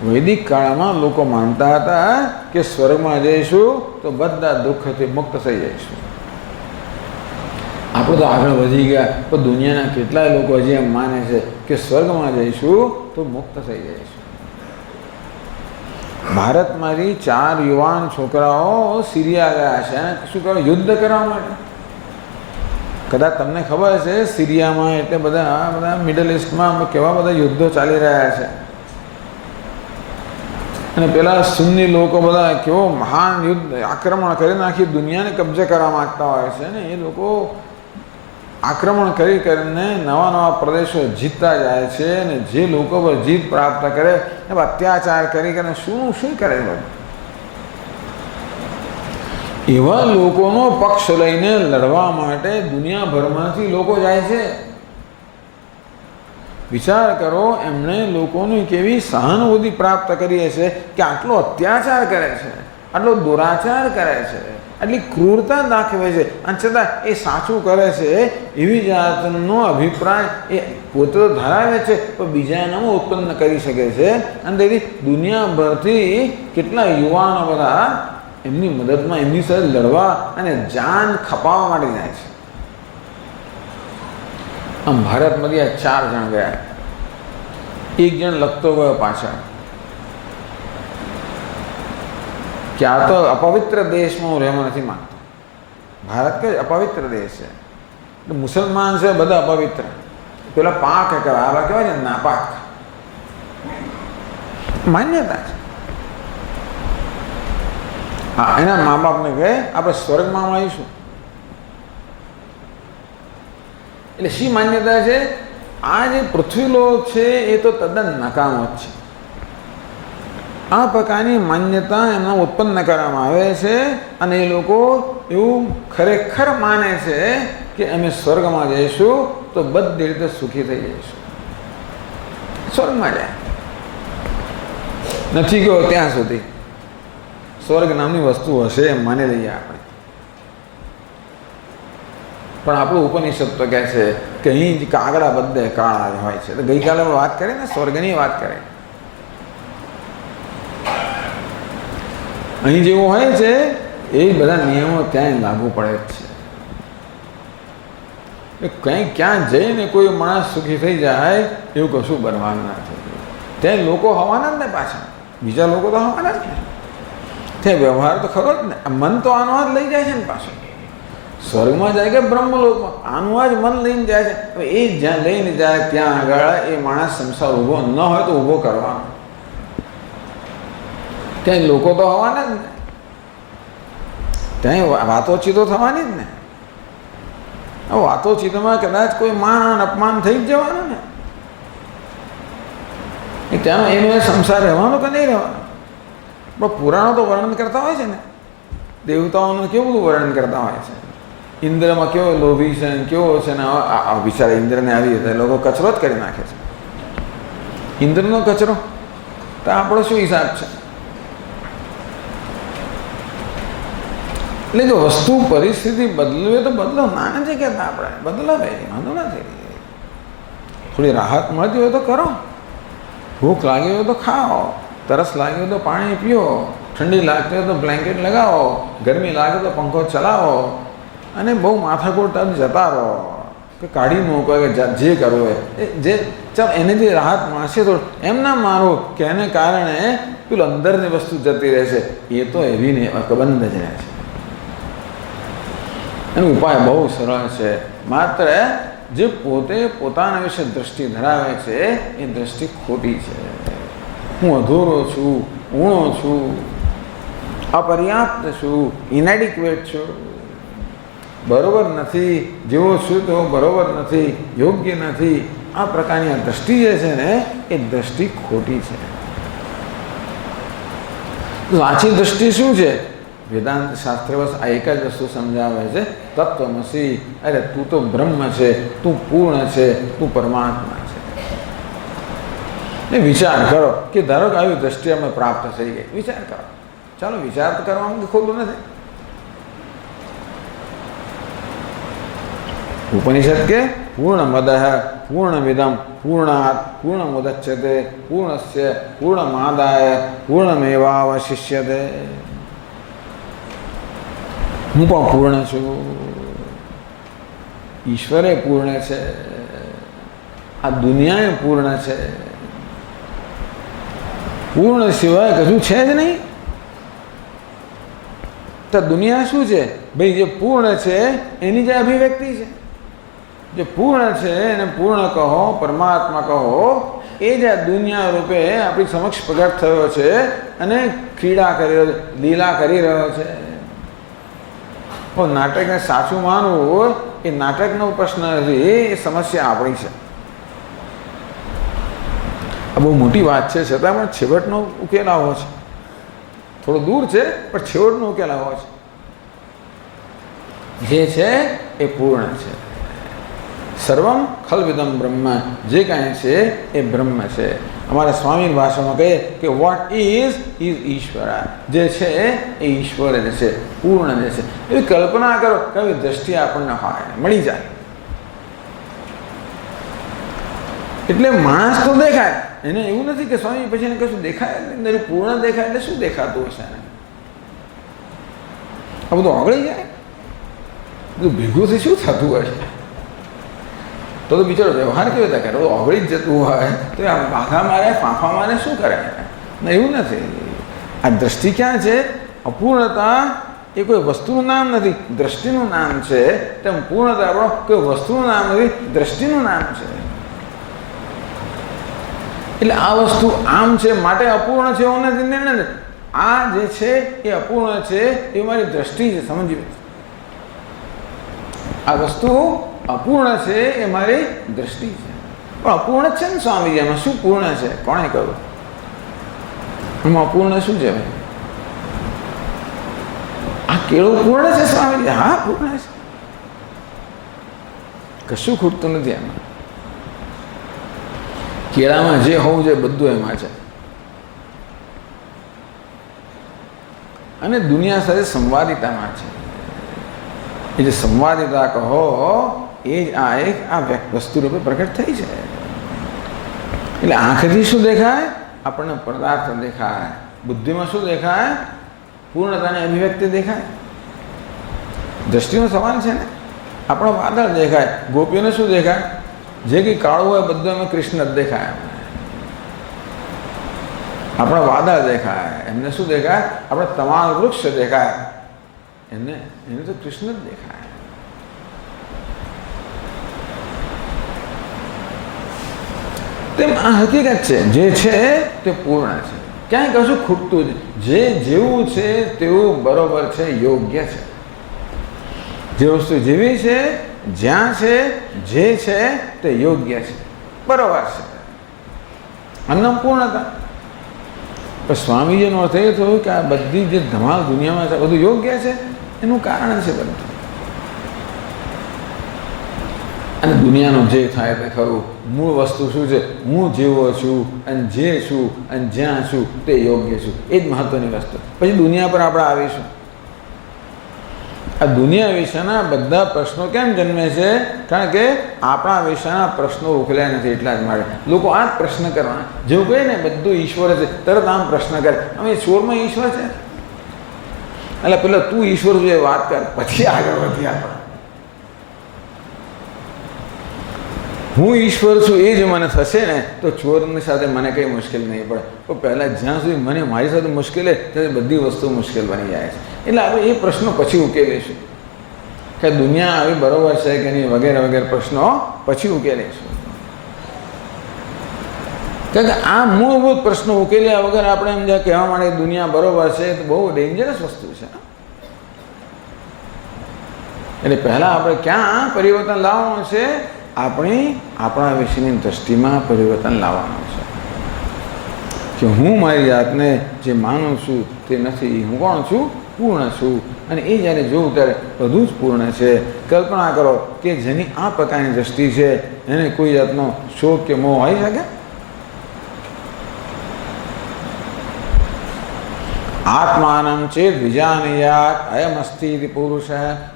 વૈદિક કાળમાં લોકો માનતા હતા કે સ્વર્ગમાં જઈશું તો બધા દુઃખથી મુક્ત થઈ જઈશું. આપણે તો આગળ વધી ગયા, પણ દુનિયાના કેટલાય લોકો હજી એમ માને છે કે સ્વર્ગમાં જઈશું તો મુક્ત થઈ જઈશું. ભારતમાંથી 4 યુવાન છોકરાઓ સિરિયા ગયા છે. શું કહ્યું? યુદ્ધ કરવા માટે. કદાચ તમને ખબર છે સિરિયામાં એટલે બધા મિડલ ઇસ્ટમાં કેવા બધા યુદ્ધો ચાલી રહ્યા છે, અને પેલા સુન્ની લોકો બધા કેવો મહાન યુદ્ધ આક્રમણ કરીને આખી દુનિયાને કબજે કરવા માંગતા હોય છે ને. એ લોકો આક્રમણ કરીને નવા પ્રદેશો જીતતા જાય છે, અને જે લોકો પર જીત પ્રાપ્ત કરે એ અત્યાચાર કરીને શું કરે બધું. એવા લોકોનો પક્ષ લઈને લડવા માટે દુનિયાભરમાંથી લોકો જાય છે. વિચાર કરો, એમણે લોકોની કેવી સહાનુભૂતિ પ્રાપ્ત કરી હશે કે આટલો અત્યાચાર કરે છે, આટલો દુરાચાર કરે છે, આટલી ક્રૂરતા દાખવે છે, અને છતાં એ સાચું કરે છે એવી જાતનો અભિપ્રાય એ પોતે તો ધરાવે છે પણ બીજાનામાં ઉત્પન્ન કરી શકે છે. અને તેથી દુનિયાભરથી કેટલા યુવાનો બધા એમની મદદમાં એમની સાથે લડવા અને જાન ખપાવવા માટે જાય છે. આમ ભારતમાંથી આ 4 જણ ગયા. એક જણ લખતો ગયો પાછળ કે આ તો અપવિત્ર દેશમાં હું રહેવા નથી માંગતો. ભારત કે અપવિત્ર દેશ છે, મુસલમાન છે બધા અપવિત્ર, પેલા પાક કહેવાય, આવા કહેવાય ને નાપાક માન્યતા છે. હા, એના મા બાપને કહે આપણે સ્વર્ગમાં આવીશું. એટલે શી માન્યતા છે? આ જે પૃથ્વીલોક છે એ તો તદ્દન નકામો જ છે. આ પ્રકારની માન્યતા એમના ઉત્પન્ન કરવામાં આવે છે, અને એ લોકો એવું ખરેખર માને છે કે અમે સ્વર્ગમાં જઈશું તો બધી રીતે સુખી થઈ જઈશું. સ્વર્ગમાં જાય નથી ગયો ત્યાં સુધી સ્વર્ગ નામની વસ્તુ હશે એમ માની લઈએ આપણે. પણ આપણું ઉપનિષદ તો કહે છે કે અહીં જ કાગડા બધે કાળા હોય છે. તો ગઈકાલે વાત કરી ને સ્વર્ગની વાત કરી, અહીં જેવું હોય છે એ બધા નિયમો ત્યાં લાગુ પડે જ છે. કંઈ ક્યાં જઈને કોઈ માણસ સુખી થઈ જાય એવું કશું બનવાનું નથી. ત્યાં લોકો હવાના જ ને, પાછા બીજા લોકો તો હવાના જ ને. ત્યાં વ્યવહાર તો ખરો જ ને. મન તો આનો જ લઈ જાય છે ને પાછું. સ્વર્ગમાં જાય કે બ્રહ્મલોકમાં આનું જ મન લઈને જાય છે. હવે એ જ્યાં લઈને જાય ત્યાં આગળ એ માણસ સંસાર ઊભો ન હોય તો ઊભો કરવાનો. ત્યાં લોકો તો હવાના જ ને, ત્યાં વાતોચીતો થવાની જ ને. વાતોચીતોમાં કદાચ કોઈ માન અપમાન થઈ જ જવાનું ને. ત્યાં એનો સંસાર રહેવાનો કે નહીં રહેવાનો. પણ પુરાણો તો વર્ણન કરતા હોય છે ને, દેવતાઓનું કેવું વર્ણન કરતા હોય છે. ઇન્દ્રમાં કેવો લોભી છે ને કેવો છે ને. બિચારા ઇન્દ્રને આવી રીતે લોકો કચરો જ કરી નાખે છે. ઇન્દ્રનો કચરો તો આપણો શું હિસાબ છે? એટલે જો વસ્તુ પરિસ્થિતિ બદલવી તો બદલો, ના નથી કહેતા આપણે, બદલાવે વાંધો નથી. થોડી રાહત મળતી હોય તો કરો, ભૂખ લાગી હોય તો ખાઓ, તરસ લાગી હોય તો પાણી પીઓ, ઠંડી લાગતી હોય તો બ્લેન્કેટ લગાવો, ગરમી લાગે તો પંખો ચલાવો, અને બહુ માથાકૂટ જતા રહો કે કાઢી મૂકો કે જે કરવું હોય જે ચાલ એનેથી રાહત મળશે. તો એમ ના મારો કે એને કારણે પેલું અંદરની વસ્તુ જતી રહેશે, એ તો એવી નહીં અકબંધ જ રહે છે. એનો ઉપાય બહુ સરળ છે. માત્ર જે પોતે પોતાના વિશે દ્રષ્ટિ ધરાવે છે એ દ્રષ્ટિ ખોટી છે. હું અધૂરો છું, ઊણો છું, અપર્યાપ્ત છું, ઇનેડિક્વેટ છું, બરોબર નથી, જેવો છું તો બરોબર નથી, યોગ્ય નથી. આ પ્રકારની આ દ્રષ્ટિ જે છે ને એ દ્રષ્ટિ ખોટી છે. સાચી દ્રષ્ટિ શું છે? વેદાંત શાસ્ત્ર બસ આ એક જ વસ્તુ સમજાવે છે, તત્વમસી. અરે તું તો બ્રહ્મ છે, તું પૂર્ણ છે, તું પરમાત્મા છે. એ વિચાર કરો કે ધારો કે આવી દ્રષ્ટિ અમે પ્રાપ્ત થઈ ગઈ, વિચાર કરો. ચાલો વિચાર તો કરવામાં ખોટું નથી. ઉપનિષદ કે પૂર્ણમદ પૂર્ણમિદમ પૂર્ણાત પૂર્ણમુદચ્યતે પૂર્ણસ્ય પૂર્ણમાદાય પૂર્ણમેવાવશિષ્યતે. હું પણ પૂર્ણ છું, ઈશ્વરે પૂર્ણ છે, આ દુનિયા પૂર્ણ છે, પૂર્ણ સિવાય કશું છે જ નહીં. તો દુનિયા શું છે ભાઈ? જે પૂર્ણ છે એની જે અભિવ્યક્તિ છે. જે પૂર્ણ છે એને પૂર્ણ કહો, પરમાત્મા કહો, એ જ આ દુનિયા રૂપે આપણી સમક્ષ પ્રગટ થયો છે અને ક્રીડા કરી રહ્યો છે, લીલા કરી રહ્યો છે. નાટકને સાચું માનવું એ નાટકનો પ્રશ્ન નથી, એ સમસ્યા આપણી છે. આ બહુ મોટી વાત છે, છતાં પણ છેવટનો ઉકેલ આવો છે. થોડો દૂર છે પણ છેવટનો ઉકેલ આવો છે. જે છે એ પૂર્ણ છે. સર્વમ ખલ્વિદમ બ્રહ્મ. જે કાંઈ છે એ બ્રહ્મ છે. અમારા સ્વામી ભાષામાં કહીએ કે વોટ ઇઝ ઈશ્વર. જે છે એ ઈશ્વર જ છે, પૂર્ણ જે છે. એવી કલ્પના કરો કે આવી દ્રષ્ટિ આપણને હોય, મળી જાય. એટલે માણસ તો દેખાય, એને એવું નથી કે સ્વામી પછી એને કશું દેખાય નહીં. પૂર્ણ દેખાય એટલે શું દેખાતું હશે એને? આ બધું ઓગળી જાય, બધું ભેગું થઈ શું થતું હશે? તો બિચારો વ્યવહાર કેવી રીતે કરે? ઓગળી જ જતું હોય તો આ બાઘા મારે, ફાંફા મારે શું કરે? એવું નથી. આ દ્રષ્ટિ ક્યાં છે? અપૂર્ણતા એ કોઈ વસ્તુનું નામ નથી, દ્રષ્ટિનું નામ છે. તેમ પૂર્ણતા આપણો કોઈ વસ્તુનું નામ નથી, દ્રષ્ટિનું નામ છે. એટલે આ વસ્તુ આમ છે માટે અપૂર્ણ છે એવું નથી નિર્ણય નથી. આ જે છે એ અપૂર્ણ છે, એ મારી દ્રષ્ટિ છે, સમજી. આ વસ્તુ અપૂર્ણ છે એ મારી દ્રષ્ટિ છે. પણ અપૂર્ણ છે ને સ્વામીજી, એમાં શું પૂર્ણ છે? કોણે કહ્યું? એમાં અપૂર્ણ શું છે? આ કેળું પૂર્ણ છે સ્વામીજી? હા પૂર્ણ છે, કશું ખૂટતું નથી એમાં. કેળામાં જે હોવું જોઈએ બધું એમાં છે. અને દુનિયા સાથે સંવાદિતામાં છે. એ જે સંવાદિતા કહો એ જ આ વસ્તુ રૂપે પ્રગટ થઈ છે. એટલે આંખથી શું દેખાય? આપણને પદાર્થ દેખાય. બુદ્ધિમાં શું દેખાય? પૂર્ણતાની અભિવ્યક્તિ દેખાય. દ્રષ્ટિનો સવાલ છે ને. આપણો વાદળ દેખાય. ગોપીઓને શું દેખાય? જે કંઈ કાળું હોય બધું એમાં કૃષ્ણ જ દેખાય. આપણા વાદળ દેખાય, એમને શું દેખાય? આપણે તમામ વૃક્ષ દેખાય, એને તો કૃષ્ણ જ દેખાય. તેમ આ હકીકત છે, જે છે તે પૂર્ણ છે. ક્યાંય કશું ખૂટતું જ. જે જેવું છે તેવું બરોબર છે, યોગ્ય છે. જે વસ્તુ જેવી છે, જ્યાં છે, જે છે તે યોગ્ય છે, બરોબર છે. અન્નમ પૂર્ણતા. પણ સ્વામીજીનો અર્થ એ થયો કે આ બધી જે ધમાલ દુનિયામાં છે બધું યોગ્ય છે, એનું કારણ છે બધું. અને દુનિયાનું જે થાય તે ખરું. મૂળ વસ્તુ શું છે? હું જેવો છું અને જે છું અને જ્યાં છું તે યોગ્ય છું, એ જ મહત્વની વસ્તુ. પછી દુનિયા પર આપણે આવીશું. આ દુનિયા વિશેના બધા પ્રશ્નો કેમ જન્મે છે? કારણ કે આપણા વિશેના પ્રશ્નો ઉકેલ્યા નથી, એટલા જ માટે લોકો આ જ પ્રશ્ન કરવાના. જેવું કહે ને બધું ઈશ્વર છે, તરત આમ પ્રશ્ન કરે અમે ઈશ્વરમાં ઈશ્વર છે. એટલે પેલા તું ઈશ્વર જે વાત કર, પછી આગળ વધી આપણે. હું ઈશ્વર છું એ જ મને થશે ને તો ચોરની સાથે મને કંઈ મુશ્કેલ નહીં પડે. તો પહેલાં જ્યાં સુધી મને મારી સાથે મુશ્કેલ છે ત્યારે બધી વસ્તુ મુશ્કેલ બની જાય છે. એટલે આપણે એ પ્રશ્નો પછી ઉકેલીશું કે દુનિયા આવી બરોબર છે કે નહીં, વગેરે વગેરે પ્રશ્નો પછી ઉકેલીશું. કારણ કે આ મૂળભૂત પ્રશ્નો ઉકેલ્યા વગર આપણે એમ જ્યાં કહેવા માંડે દુનિયા બરોબર છે તો બહુ ડેન્જરસ વસ્તુ છે. એટલે પહેલાં આપણે ક્યાં પરિવર્તન લાવવાનું છે? આપણા વિશેની દ્રષ્ટિમાં પરિવર્તન લાવવાનું છે કે હું મારી જાતને જે માનું છું તે નથી. હું કોણ છું? પૂર્ણ છું અને એ જ્યારે જોઉં ત્યારે બધું જ પૂર્ણ છે. કલ્પના કરો કે જેની આ પ્રકારની દ્રષ્ટિ છે એને કોઈ જાતનો શોક કે મોહ હોઈ શકે? આત્માનં ચેદ વિજાનયાત અયમસ્તિ પુરુષ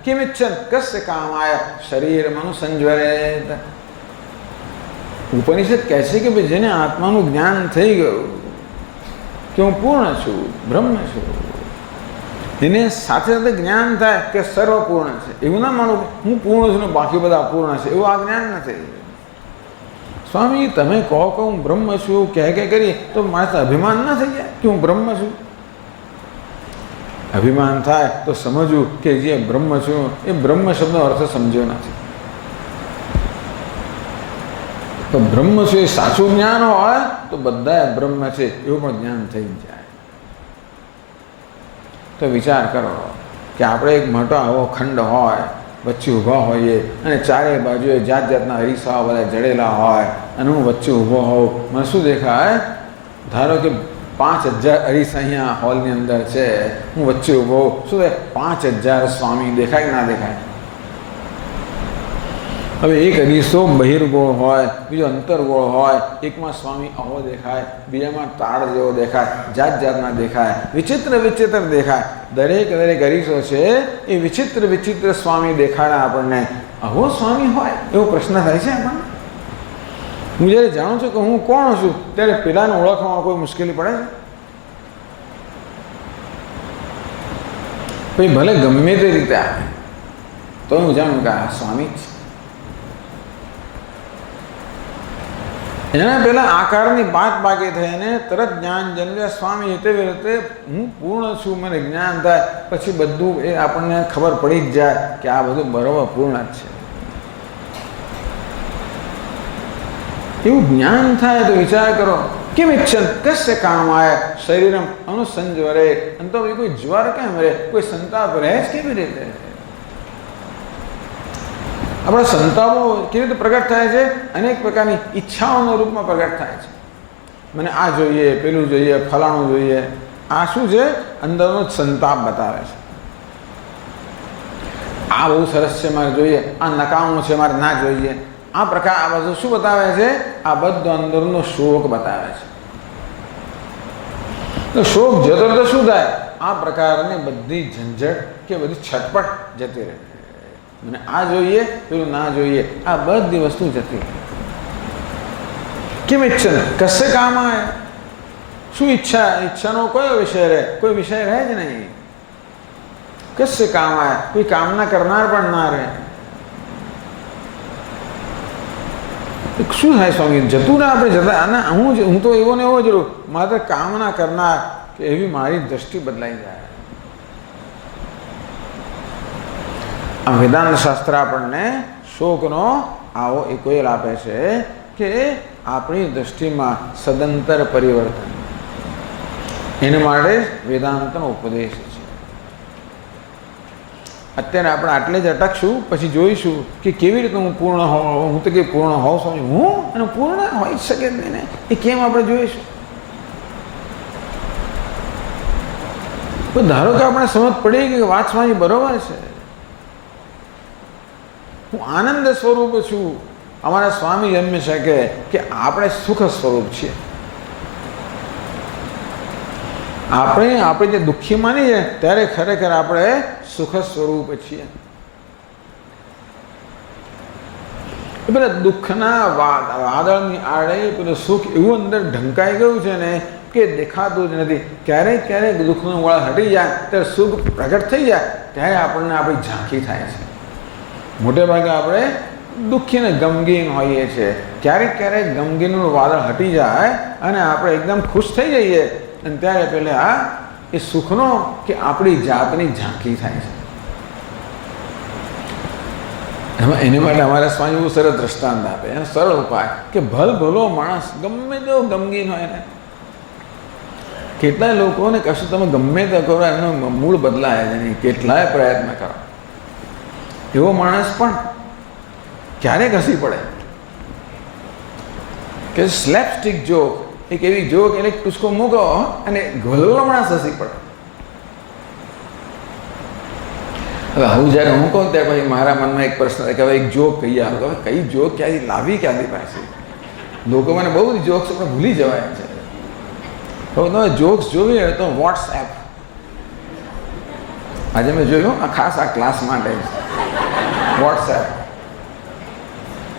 કિમિચ્છન કસ્ય કામાય શરીર મનુસંજ્વરેત. ઉપનિષદ કહે છે કે ભાઈ જેને આત્માનું જ્ઞાન થઈ ગયું કે હું પૂર્ણ છું, બ્રહ્મ છું, એને સાથે સાથે જ્ઞાન થાય કે સર્વ પૂર્ણ છે. એવું ના માનું હું પૂર્ણ છું ને બાકી બધા અપૂર્ણ છે, એવું આ જ્ઞાન નથી. સ્વામી તમે કહો કે હું બ્રહ્મ છું કહે કરીએ તો મારે અભિમાન ના થઈ જાય કે હું બ્રહ્મ છું? અભિમાન થાય તો સમજવું કે જે બ્રહ્મ છું એ બ્રહ્મ શબ્દનો અર્થ સમજ્યો નથી. તો બ્રહ્મ છું એ સાચું જ્ઞાન હોય તો બધા બ્રહ્મ છે એવું પણ જ્ઞાન થઈ જાય. તો વિચાર કરો કે આપણે એક મોટો આવો ખંડ હોય, વચ્ચે ઊભા હોઈએ અને ચારે બાજુએ જાત જાતના અરીસાઓ બધા જડેલા હોય અને હું વચ્ચે ઊભો હોઉં, મને શું દેખાય? ધારો કે 5000 અરીસા અહીંયા હોલની અંદર છે, હું વચ્ચે ઊભો શું થાય? 5000 સ્વામી દેખાય કે ના દેખાય? હવે એક અરીસો બહિર્ગોળ હોય, બીજો અંતરગોળ હોય, એકમાં સ્વામી આવો દેખાય, બીજામાં તાળ જેવો દેખાય, જાત જાતના દેખાય, વિચિત્ર વિચિત્ર દેખાય. દરેક અરીસો છે એ વિચિત્ર વિચિત્ર સ્વામી દેખાડા આપણને. આવો સ્વામી હોય એવો પ્રશ્ન થાય છે આપણને. હું જ્યારે જાણું છું કે હું કોણ છું ત્યારે પેલાને ઓળખવામાં કોઈ મુશ્કેલી પડે છે? પછી ભલે ગમે તે રીતે આવે તો હું જાણું કે આ સ્વામી જ છે. એના પહેલાં આકારની બાત બાકી થઈને તરત જ્ઞાન જન્મે સ્વામી તેવી રીતે હું પૂર્ણ છું, મને જ્ઞાન થાય પછી બધું એ આપણને ખબર પડી જ જાય કે આ બધું બરોબર પૂર્ણ જ છે. એવું જ્ઞાન થાય તો વિચાર કરો કેમ ઇચ્છન કસ્ય કામાય શરીરમ અનુસંજ્વરે. અને તો કોઈ જ્વર કેમ રહે, કોઈ સંતાપ રહે જ કેવી રીતે? આપણા સંતાપો કેવી રીતે પ્રગટ થાય છે? અનેક પ્રકારની ઈચ્છાઓના રૂપમાં પ્રગટ થાય છે. મને આ જોઈએ, પેલું જોઈએ, ફલાણું જોઈએ. આ શું છે? અંદરનો જ સંતાપ બતાવે છે. આ બહુ સરસ છે મારે જોઈએ, આ નકામું છે મારે ના જોઈએ. આ પ્રકાર આ બધું શું બતાવે છે? આ બધો અંદરનો શોક બતાવે છે. તો શોક જતો તો શું થાય? આ પ્રકારની બધી ઝંઝટ કે બધી છટપટ જતી રહે. મને આ જોઈએ, પેલું ના જોઈએ, આ બધી વસ્તુ જતી રહે. કેમ ઈચ્છન કશે કામ આવે? શું ઈચ્છા? ઈચ્છાનો કયો વિષય રહે? કોઈ વિષય રહે જ નહીં. કશે કામ આવે? કોઈ કામના કરનાર પણ ના રહે. શું થાય સ્વામી? જતું ને આપણે જતા આના હું તો એવો ને એવો જ રહું, માત્ર કામના કરનાર કે એવી મારી દ્રષ્ટિ બદલાઈ જાય. આ વેદાંત શાસ્ત્ર આપણને શોકનો આવો એક વેલ આપે છે કે આપણી દ્રષ્ટિમાં સદંતર પરિવર્તન. એના માટે વેદાંતનો ઉપદેશ છે. અત્યારે આપણે આટલે જ અટકશું, પછી જોઈશું કે કેવી રીતે હું પૂર્ણ હોઉં. હું તો કે પૂર્ણ હોઉં સ્વામી, હું અને પૂર્ણ હોઈ શકે જ નહીં ને. એ કેમ આપણે જોઈશું? તો ધારો કે આપણે સમજ પડી કે વાત સ્વામી બરોબર છે, હું આનંદ સ્વરૂપ છું. અમારા સ્વામી જન્મી શકે કે આપણે સુખ સ્વરૂપ છીએ. આપણે જે દુઃખી માનીએ ત્યારે ખરેખર આપણે સુખ સ્વરૂપ છીએ. એ પેલા દુઃખના વાદળની આડે પેલું સુખ એવું અંદર ઢંકાઈ ગયું છે ને કે દેખાતું જ નથી. ક્યારેક દુઃખનું વળ હટી જાય ત્યારે સુખ પ્રગટ થઈ જાય ત્યારે આપણને આપણી ઝાંખી થાય છે. મોટે ભાગે આપણે દુઃખી ને ગમગીન હોઈએ છીએ. ક્યારેક ગમગીનનું વાદળ હટી જાય અને આપણે એકદમ ખુશ થઈ જઈએ અને ત્યારે પહેલાં એ સુખનો કે આપણી જાતની ઝાંખી થાય છે. એમાં એની માટે અમારા સ્વામી બહુ સરસ દ્રષ્ટાંત આપે, એનો સરળ ઉપાય કે ભલો માણસ ગમે તેવો ગમગીન હોય ને, કેટલાય લોકોને કશું તમે ગમે તે કરો એનો મૂળ બદલાય જ નહીં, કેટલાય પ્રયત્ન કરો. એવો માણસ પણ ક્યારેક હસી પડે કે સ્લેપસ્ટિક જોક, એક એવી જોક એટલે ટૂચકો મૂકો અને ગોલો માણસ હસી પડે. હવે હું જ્યારે હું કહું ત્યારે પછી મારા મનમાં એક પ્રશ્ન કે હવે એક જોક કહી આવે, હવે કઈ જોક ક્યાંથી લાવી, ક્યાંથી પાછી? લોકો મને બહુ બધી જોક્સ આપણે ભૂલી જવાય છે. હવે તમે જોક્સ જોવી હોય તો વોટ્સએપ, આજે મેં જોયું આ ખાસ આ ક્લાસ માટે વોટ્સએપ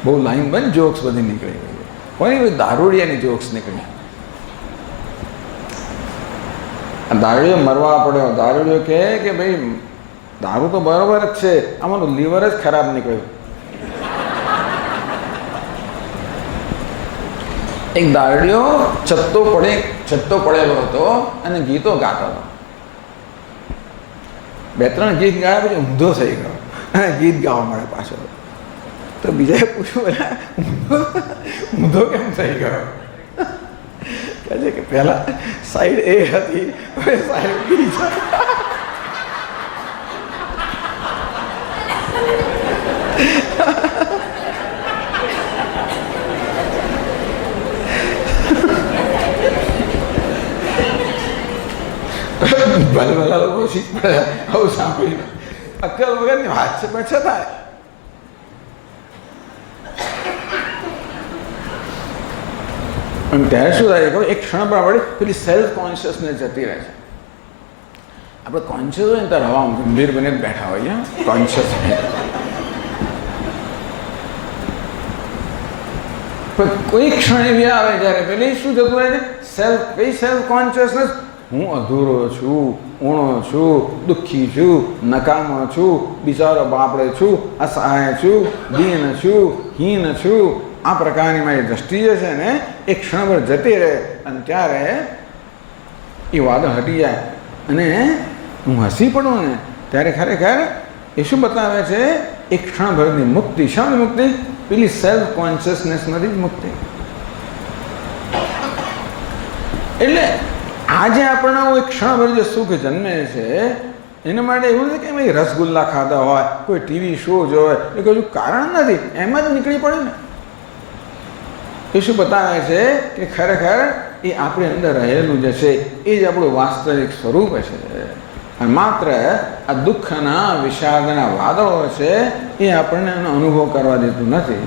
બહુ લાઈન બંધ જોક્સ બધી નીકળી ગઈ. કોની બધી દારૂડિયાની જોક્સ નીકળી. દારૂડિયો મરવા પડ્યો. દારૂડિયો કહે કે ભાઈ દારૂ તો બરોબર જ છે, આમાંનું લીવર જ ખરાબ નીકળ્યું. એક દારૂડિયો છત્તો પડેલો હતો અને ગીતો ગાતો હતો. 2-3 ગીત ગાયા પછી ઊંધો થઈ ગયો અને ગીત ગાવા મળે પાછો. તો બીજાએ પૂછ્યું, ઊંધો કેમ થઈ ગયો? કહે છે કે પહેલા સાઈડ એ હતી, હવે સાઈડ બી છે. ભલા લોકો શીખ પડે આવું સાંભળીને. અક્કલ વગરની વાત છે પણ છતાંય અને ત્યારે શું થાય ખબર, એક ક્ષણ પર આપણે પેલી સેલ્ફ કોન્શિયસનેસ જતી રહે છે. આપણે કોન્શિયસ હોય ને ત્યારે હવા ગંભીર બને બેઠા હોઈએ કોન્શિયસ. પણ કોઈ ક્ષણ એવી આવે જ્યારે પેલી શું જતું રહે છે, સેલ્ફ કોન્શિયસનેસ. હું અધૂરો છું, ઊણો છું, દુઃખી છું, નકામો છું, બિચારો બાપડે છું, અસહાય છું, દીન છું, હીન છું. આ પ્રકારની મારી દ્રષ્ટિ જે છે ને એ ક્ષણભર જતી રહે અને ત્યારે એ વાદળ હટી જાય અને હું હસી પડું ને ત્યારે ખરેખર એ શું બતાવે છે, એક ક્ષણભરની મુક્તિ. શાની મુક્તિ? પેલી સેલ્ફ કોન્શિયસનેસમાંથી જ મુક્તિ. એટલે આજે આપણને એક ક્ષણભર જે સુખ જન્મે છે એના માટે એવું નથી કે ભાઈ રસગુલ્લા ખાધા હોય, કોઈ ટીવી શો જોવે, એ કશું કારણ નથી, એમ જ નીકળી પડે ને. એ શું બતાવે છે કે ખરેખર એ આપણી અંદર રહેલું જે છે એ જ આપણું વાસ્તવિક સ્વરૂપ છે. અને માત્ર આ દુઃખના વિષાદના વાદળો છે એ આપણને એનો અનુભવ કરવા દેતું નથી.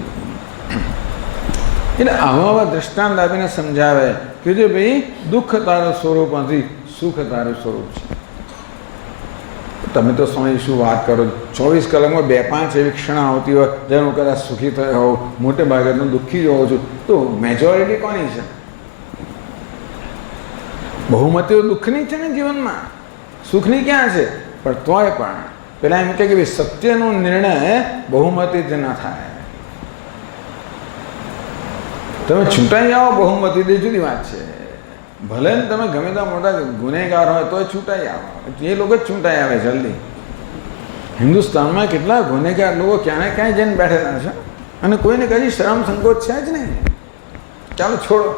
એટલે આવા દ્રષ્ટાંત આપીને સમજાવે કે જે ભાઈ દુઃખ તારું સ્વરૂપ નથી, સુખ તારું સ્વરૂપ છે. તમે તો સ્વામી શું વાત કરો, 24 કલાકમાં 2-5 એવી ક્ષણ આવતી હોય જેને હું કદાચ સુખી થયો હોઉં, મોટે ભાગે હું દુઃખી જ હોઉં છું. તો મેજોરિટી કોની છે? બહુમતીઓ દુઃખની છે ને જીવનમાં, સુખની ક્યાં છે? પણ તોય પણ પેલા એમ કે ભાઈ સત્યનો નિર્ણય બહુમતી જ ના થાય. તમે છૂટાઈ આવો બહુમતી તે જુદી વાત છે. ભલે ને તમે ગમે ત્યાં મોટા ગુનેગાર હોય તોય છૂટાઈ આવો, એ લોકો જ છૂટાઈ આવે જલ્દી. હિન્દુસ્તાનમાં કેટલા ગુનેગાર લોકો ક્યાં ને ક્યાંય જઈને બેઠેલા છે અને કોઈને કદી શરમ સંકોચ છે જ નહીં. ચાલો છોડો.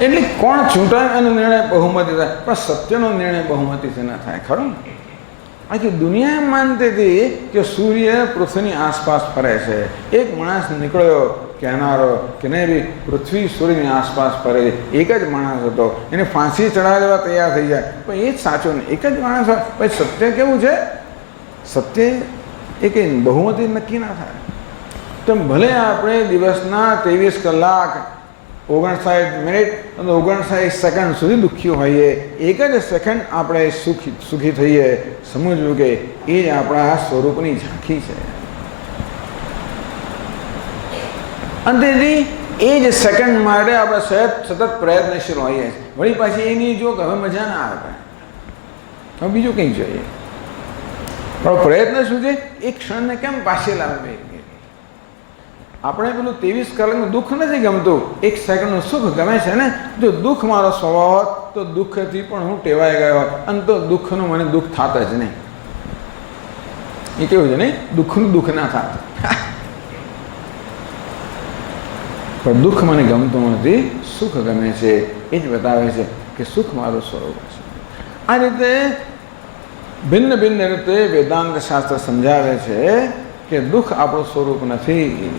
એટલે કોણ છૂટાય એનો નિર્ણય બહુમતી થાય, પણ સત્યનો નિર્ણય બહુમતીથી ના થાય. ખરું? આખી દુનિયા એમ માનતી હતી કે સૂર્ય પૃથ્વીની આસપાસ ફરે છે. એક માણસ નીકળ્યો કહેનારો કે નહીં ભાઈ પૃથ્વી સૂર્યની આસપાસ ફરે છે. એક જ માણસ હતો, એને ફાંસી ચડાવવા દેવા તૈયાર થઈ જાય, પણ એ જ સાચો ને એક જ માણસ હોય. પછી સત્ય કેવું છે? સત્ય એ કંઈ બહુમતી નક્કી ના થાય. તો ભલે આપણે દિવસના 23 કલાક 59 મિનિટ અને 59 સેકન્ડ સુધી દુઃખી હોઈએ, એક જ સેકન્ડ આપણે સુખી થઈએ, સમજવું કે એ જ આપણા સ્વરૂપની ઝાંખી છે. અને એ જ સેકન્ડ માટે આપણે સતત પ્રયત્નશીલ હોઈએ છીએ. વળી પાછી એની જો હવે મજા ના આવે, હવે બીજું કંઈ જોઈએ. પણ પ્રયત્ન શું છે? એક ક્ષણને કેમ પાછી લાવવી. આપણે પેલું 23 કલાકનું દુઃખ નથી ગમતું, એક સેકન્ડનું સુખ ગમે છે ને. જો દુઃખ મારો સ્વભાવ હોત તો દુઃખથી પણ હું ટેવાઈ ગયો અને તો દુઃખનું મને દુઃખ થાત જ નહીં. એ કેવું છે નહીં, દુઃખનું દુઃખ ના થાત. પણ દુઃખ મને ગમતું નથી, સુખ ગમે છે. એ જ બતાવે છે કે સુખ મારું સ્વરૂપ છે. આ રીતે ભિન્ન ભિન્ન રીતે વેદાંત શાસ્ત્ર સમજાવે છે કે દુઃખ આપણું સ્વરૂપ નથી.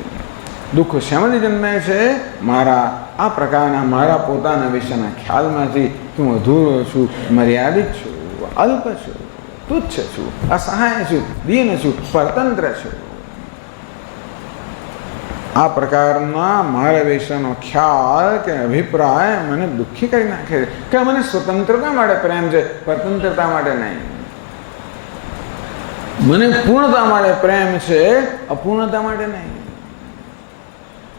દુઃખ શેમાંથી જન્મે છે? મારા આ પ્રકારના મારા પોતાના વિશેના ખ્યાલમાંથી કે હું અધૂરો છું, મર્યાદિત છું, અલ્પ છું, તુચ્છ છું, અસહાય છું, દીન છું, પરતંત્ર છું. આ પ્રકારના મારા વિશેનો ખ્યાલ કે અભિપ્રાય મને દુઃખી કરી નાખે છે. કે મને સ્વતંત્રતા માટે પ્રેમ છે, પરતંત્રતા માટે નહીં. મને પૂર્ણતા માટે પ્રેમ છે, અપૂર્ણતા માટે નહીં.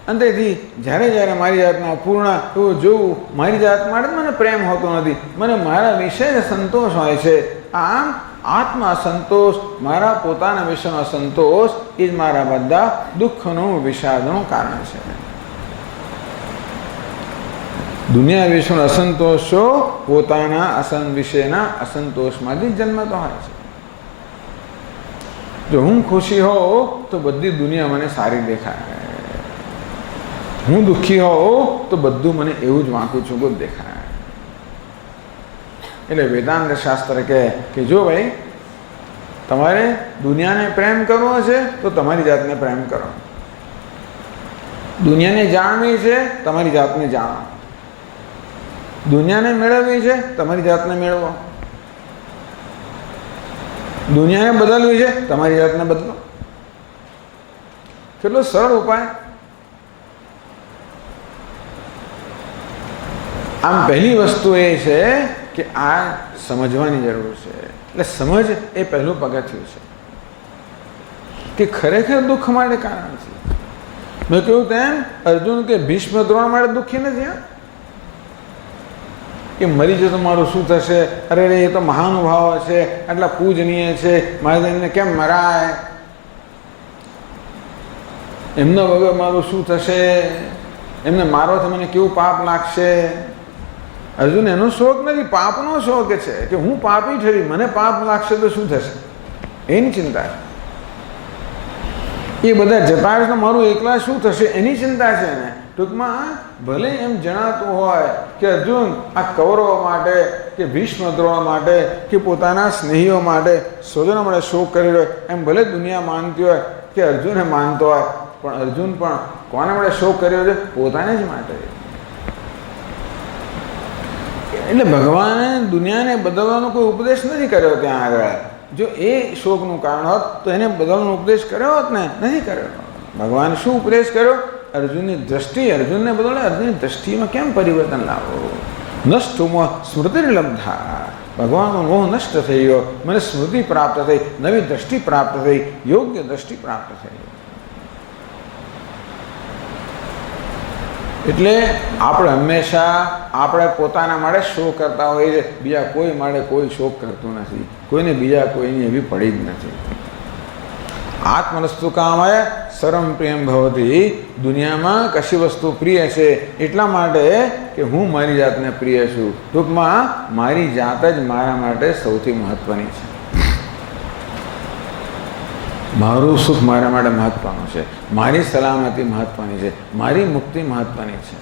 અંતેથી જ્યારે જ્યારે મારી જાતના અપૂર્ણ એવું જોવું, મારી જાત માટે મને પ્રેમ હોતો નથી, મને મારા વિશે જ સંતોષ હોય છે. આમ આત્મા સંતોષ, મારા પોતાના વિશેનો સંતોષ એ જ મારા બધા દુઃખનું, વિષાદનું કારણ છે. દુનિયા વિશેનો અસંતોષો પોતાના વિશેના અસંતોષમાંથી જન્મતો હોય છે. જો હું ખુશી હોઉં તો બધી દુનિયા મને સારી દેખાય, હું દુઃખી હોઉં તો બધું મને એવું જ વાંકું ચૂકું જ દેખાય. એટલે વેદાંત શાસ્ત્ર કહે કે જો ભાઈ તમારે દુનિયાને પ્રેમ કરવો છે તો તમારી જાતને પ્રેમ કરો, દુનિયાને જાણવી છે તમારી જાતને જાણો, દુનિયાને મેળવવી છે તમારી જાતને મેળવો, દુનિયાને બદલવી છે તમારી જાતને બદલો. કેટલો સરળ ઉપાય. આમ પહેલી વસ્તુ એ છે કે આ સમજવાની જરૂર છે. એટલે સમજ એ પહેલું પગથિયું છે કે ખરેખર દુઃખ માટે કારણ છે. મેં કહ્યું તેમ અર્જુન કે ભીષ્મ દ્રોણ માટે દુઃખી નથી, કે મરી જતો મારું શું થશે, અરે રે એ તો મહાનુભાવ છે, આટલા પૂજનીય છે, મારે એમને કેમ મરાય, એમના વગર મારું શું થશે, એમને મારવાથી મને કેવું પાપ લાગશે. અર્જુન એનો શોખ નથી, પાપનો શોખ છે કે હું પાપી ઠરી, મને પાપ લાગશે તો શું થશે, એની ચિંતા. એ બધા જતા તો મારું એકલા શું થશે એની ચિંતા છે ને. ટૂંકમાં ભલે એમ જણાતું હોય કે અર્જુન આ કૌરવો માટે કે ભીષ્મ દ્રોણ માટે કે પોતાના સ્નેહીઓ માટે, સ્વજનો માટે શોક કરી રહ્યો, એમ ભલે દુનિયા માનતી હોય કે અર્જુને માનતો હોય, પણ અર્જુન પણ કોના માટે શોક કર્યો છે? પોતાને જ માટે. એટલે ભગવાને દુનિયાને બદલવાનો કોઈ ઉપદેશ નથી કર્યો ત્યાં આગળ. જો એ શોકનું કારણ હોત તો એને બદલવાનો ઉપદેશ કર્યો હોત ને, નથી કર્યો. ભગવાને શું ઉપદેશ કર્યો? અર્જુનની દ્રષ્ટિ, અર્જુનને બદલે અર્જુનની દ્રષ્ટિમાં કેમ પરિવર્તન લાવો. નષ્ટોમાં સ્મૃતિર્લબ્ધા, ભગવાનનો મોહ નષ્ટ થઈ ગયો, મને સ્મૃતિ પ્રાપ્ત થઈ, નવી દ્રષ્ટિ પ્રાપ્ત થઈ, યોગ્ય દ્રષ્ટિ પ્રાપ્ત થઈ. એટલે આપણે હંમેશા આપણે પોતાના માટે શોક કરતા હોઈએ, બીજા કોઈ માટે કોઈ શોક કરતું નથી, કોઈને બીજા કોઈની એવી પડી જ નથી. આત્મવસ્તુ કામાય સરમ પ્રેમ ભવતી. દુનિયામાં કશી વસ્તુ પ્રિય છે એટલા માટે કે હું મારી જાતને પ્રિય છું. ટૂંકમાં મારી જાત જ મારા માટે સૌથી મહત્વની છે. મારું સુખ મારા માટે મહત્વનું છે, મારી સલામતી મહત્વની છે, મારી મુક્તિ મહત્વની છે.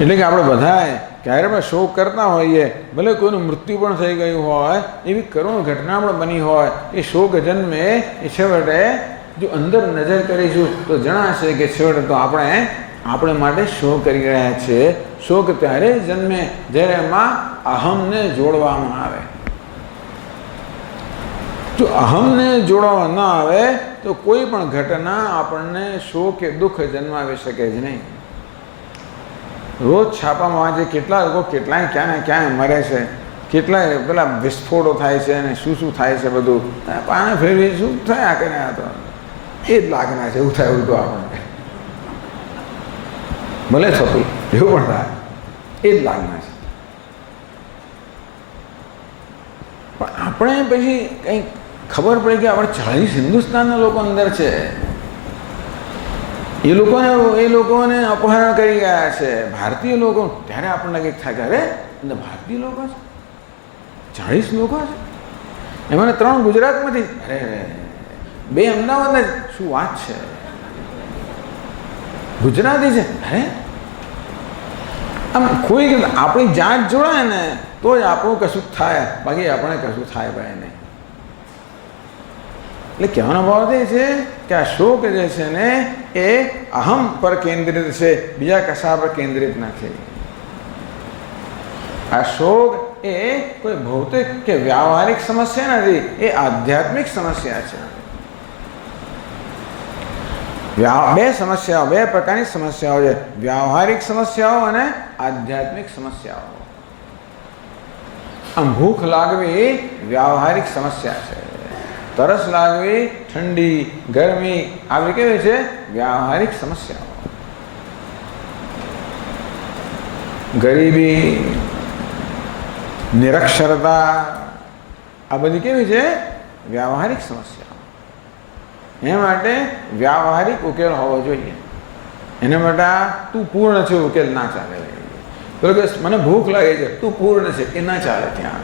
એટલે કે આપણે બધાએ ક્યારે પણ શોક કરતા હોઈએ, ભલે કોઈનું મૃત્યુ પણ થઈ ગયું હોય, એવી કરુણ ઘટના પણ બની હોય, એ શોક જન્મે એ છેવટે જો અંદર નજર કરીશું તો જણાશે કે છેવટે તો આપણે માટે શોક કરી રહ્યા છે. શોક ત્યારે જન્મે જ્યારે એમાં અહમને જોડવામાં આવે. જો અહમને જોડવામાં ન આવે તો કોઈ પણ ઘટના આપણને શોક કે દુઃખ જન્માવી શકે જ નહીં. રોજ છાપામાં વાંચે કેટલા લોકો કેટલાય ક્યાં ને ક્યાં મરે છે, કેટલાય પેલા વિસ્ફોટો થાય છે અને શું થાય છે, બધું પાને ફેરવી શું થયા કરે. આ તો એ જ લાગના છે, એવું થાય એવું તો આપણને ભલે થતું એવું પણ થાય, એ જ લાગના છે. પણ આપણે પછી કંઈક ખબર પડી કે આપણે 40 હિન્દુસ્તાનના લોકો અંદર છે, એ લોકોને અપહરણ કરી ગયા છે ભારતીય લોકો. ત્યારે આપણને કંઈક થાય કે અરે અંદર ભારતીય લોકો છે, 40 લોકો છે, એમાં 3 ગુજરાતમાંથી, અરે 2 અમદાવાદના. શું વાત છે, ગુજરાતી છે. અરે આમ કોઈ આપણી જાત જોડાય ને તો જ આપણું કશું થાય, બાકી આપણે કશું થાય ભાઈ નહીં. એટલે કહેવાનો ભાવ એ છે કે આ શોક જે છે ને એ અહમ પર કેન્દ્રિત છે, બીજા કશા પર કેન્દ્રિત નથી. આ શોક એ કોઈ ભૌતિક કે વ્યાવહારિક સમસ્યા નથી, એ આધ્યાત્મિક સમસ્યા છે. બે સમસ્યાઓ, બે પ્રકારની સમસ્યાઓ છે, વ્યાવહારિક સમસ્યાઓ અને આધ્યાત્મિક સમસ્યાઓ. આમ ભૂખ લાગવી વ્યાવહારિક સમસ્યા છે, તરસ લાગવી, ઠંડી, ગરમી આવી કેવી છે? વ્યાવહારિક સમસ્યાઓ. ગરીબી, નિરક્ષરતા આ બધી કેવી છે? વ્યાવહારિક સમસ્યા. એ માટે વ્યાવહારિક ઉકેલ હોવો જોઈએ. એના માટે તું પૂર્ણ છે ઉકેલ ના ચાલે. પેલો કે મને ભૂખ લાગે છે, તું પૂર્ણ છે, એ ના ચાલે. ત્યાં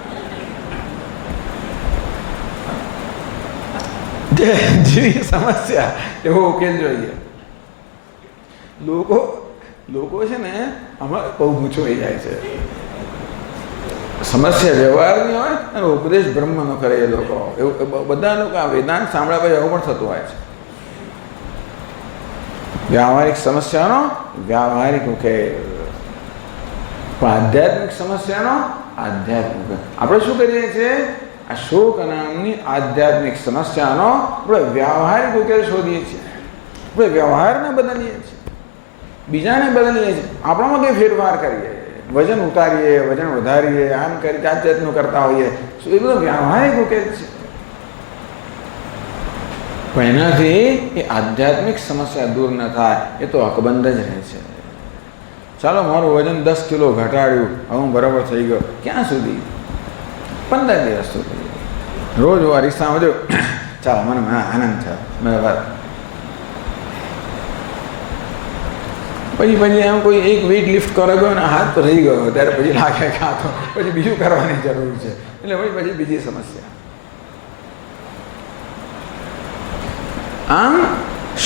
જેવી સમસ્યા એવો ઉકેલ જોઈએ. લોકો છે ને આમાં બહુ મૂંઝવાઈ જાય છે. સમસ્યા વ્યવહારની હોય અને ઉપદેશ બ્રહ્મનો કરે એ લોકો. એવું બધા લોકો આ વેદાંત સાંભળ્યા પછી એવું પણ થતું હોય છે. વ્યાવહારિક સમસ્યાનો વ્યાવહારિક ઉકેલ, આધ્યાત્મિક સમસ્યાનો આધ્યાત્મિક. આપણે શું કરીએ છીએ? આ શોક નામની આધ્યાત્મિક સમસ્યાનો આપણે વ્યાવહારિક ઉકેલ શોધીએ છીએ. આપણે વ્યવહારને બદલીએ છીએ, બીજાને બદલીએ છીએ, આપણામાં કંઈ ફેરફાર કરીએ, વજન ઉતારીએ, વજન વધારીએ, આમ કરી જાત જાતનું કરતા હોઈએ. એ બધો વ્યાવહારિક ઉકેલ છે. પણ એનાથી એ આધ્યાત્મિક સમસ્યા દૂર ન થાય, એ તો અકબંધ જ રહે છે. ચાલો મારું વજન 10 કિલો ઘટાડ્યું, હવે હું બરાબર થઈ ગયો. ક્યાં સુધી? 15 દિવસ સુધી. રોજ હું રિક્ષામાં જો ચાલો મને આનંદ થયો, બરાબર. પછી એમ કોઈ એક વેઇટ લિફ્ટ કરે ગયો ને હાથ રહી ગયો, ત્યારે પછી લાગે કે આ તો પછી બીજું કરવાની જરૂર છે. એટલે પછી બીજી સમસ્યા. આમ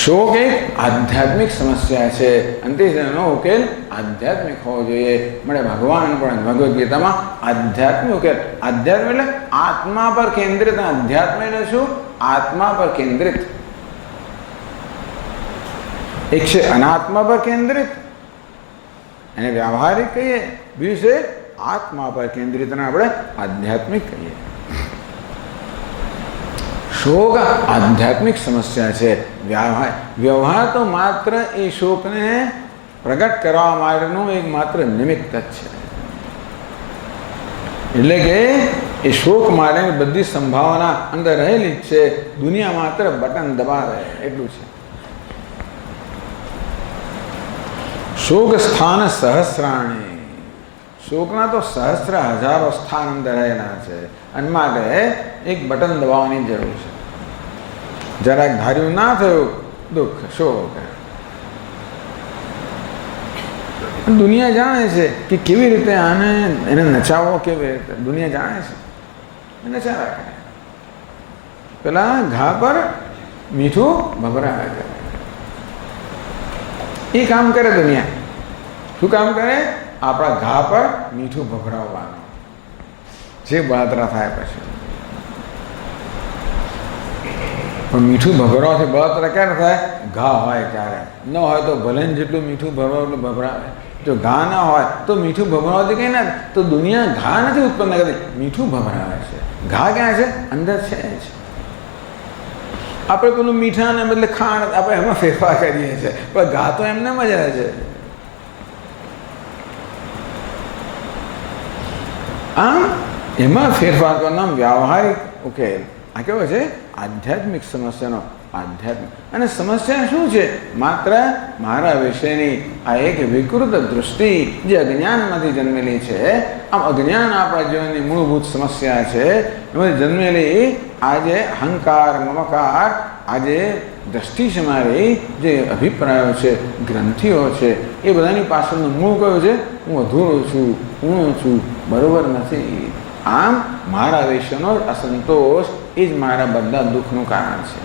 શોક એક આધ્યાત્મિક સમસ્યા છે અને તેનો ઉકેલ આધ્યાત્મિક હોવો જોઈએ. મળે ભગવાન પણ ભગવદ્ ગીતામાં આધ્યાત્મિક ઉકેલ. આધ્યાત્મ એટલે આત્મા પર કેન્દ્રિત. અધ્યાત્મ એટલે શું? આત્મા પર કેન્દ્રિત. એક છે અનાત્મા પર કેન્દ્રિત, એને વ્યાવહારિક કહીએ. બીજું છે આત્મા પર કેન્દ્રિત, અને આપણે આધ્યાત્મિક કહીએ. શોક આધ્યાત્મિક સમસ્યા છે. વ્યવહાર તો માત્ર એ શોકને પ્રગટ કરવા માટેનું એક માત્ર નિમિત્ત જ છે. એટલે કે એ શોક માટેની બધી સંભાવના અંદર રહેલી જ છે. દુનિયા માત્ર બટન દબાવે એટલું છે. શોક સ્થાન સહસ્રાણી. શોકના તો સહસ્ત્ર હજારો સ્થાન અંદર રહેલા છે. અને માટે એક બટન દબાવવાની જરૂર છે. જરાક ધાર્યું ના થયું, દુઃખ, શોક. દુનિયા જાણે છે કે કેવી રીતે આને એને નચાવવો, કેવી રીતે દુનિયા જાણે છે. નચાવ્યા કરે. પેલા ઘા પર મીઠું ભભરાવ્યા કરે. એ કામ કરે દુનિયા. શું કામ કરે? આપણા ઘા પર મીઠું ભભરાવવાનું. જે બળતરા થાય પછી. પણ મીઠું ભભરાવાથી બળતરા ક્યારે થાય? ઘા હોય ત્યારે. ન હોય તો ભલે જેટલું મીઠું ભરવાનું ભભરાવે. જો ઘા ના હોય તો મીઠું ભભરાવાથી કંઈ ના. તો દુનિયા ઘા નથી ઉત્પન્ન કરતી, મીઠું ભભરાવે છે. ઘા ક્યાં છે? અંદર છે જ. આપણે પેલું મીઠાને બદલે ખાંડ આપણે એમાં ફેરફાર કરીએ છીએ, પણ ઘા તો એમને જ રહે છે. આમ એમાં ફેરફાર કરવાનો વ્યાવહારિક ઉકેલ. આ કેવો છે? આધ્યાત્મિક સમસ્યાનો આધ્યાત્મિક. અને સમસ્યા શું છે? માત્ર મારા વિશેની આ એક વિકૃત દૃષ્ટિ જે અજ્ઞાનમાંથી જન્મેલી છે. આમ અજ્ઞાન આપણા જીવનની મૂળભૂત સમસ્યા છે. એમાંથી જન્મેલી આજે અહંકાર, મમકાર, આજે દ્રષ્ટિ છે મારી, જે અભિપ્રાયો છે, ગ્રંથિઓ છે, એ બધાની પાછળનું મૂળ કયું છે? હું અધૂરો છું, ઊણો છું, બરોબર નથી. આમ મારા વિશેનો જ અસંતોષ એ જ મારા બધા દુઃખનું કારણ છે.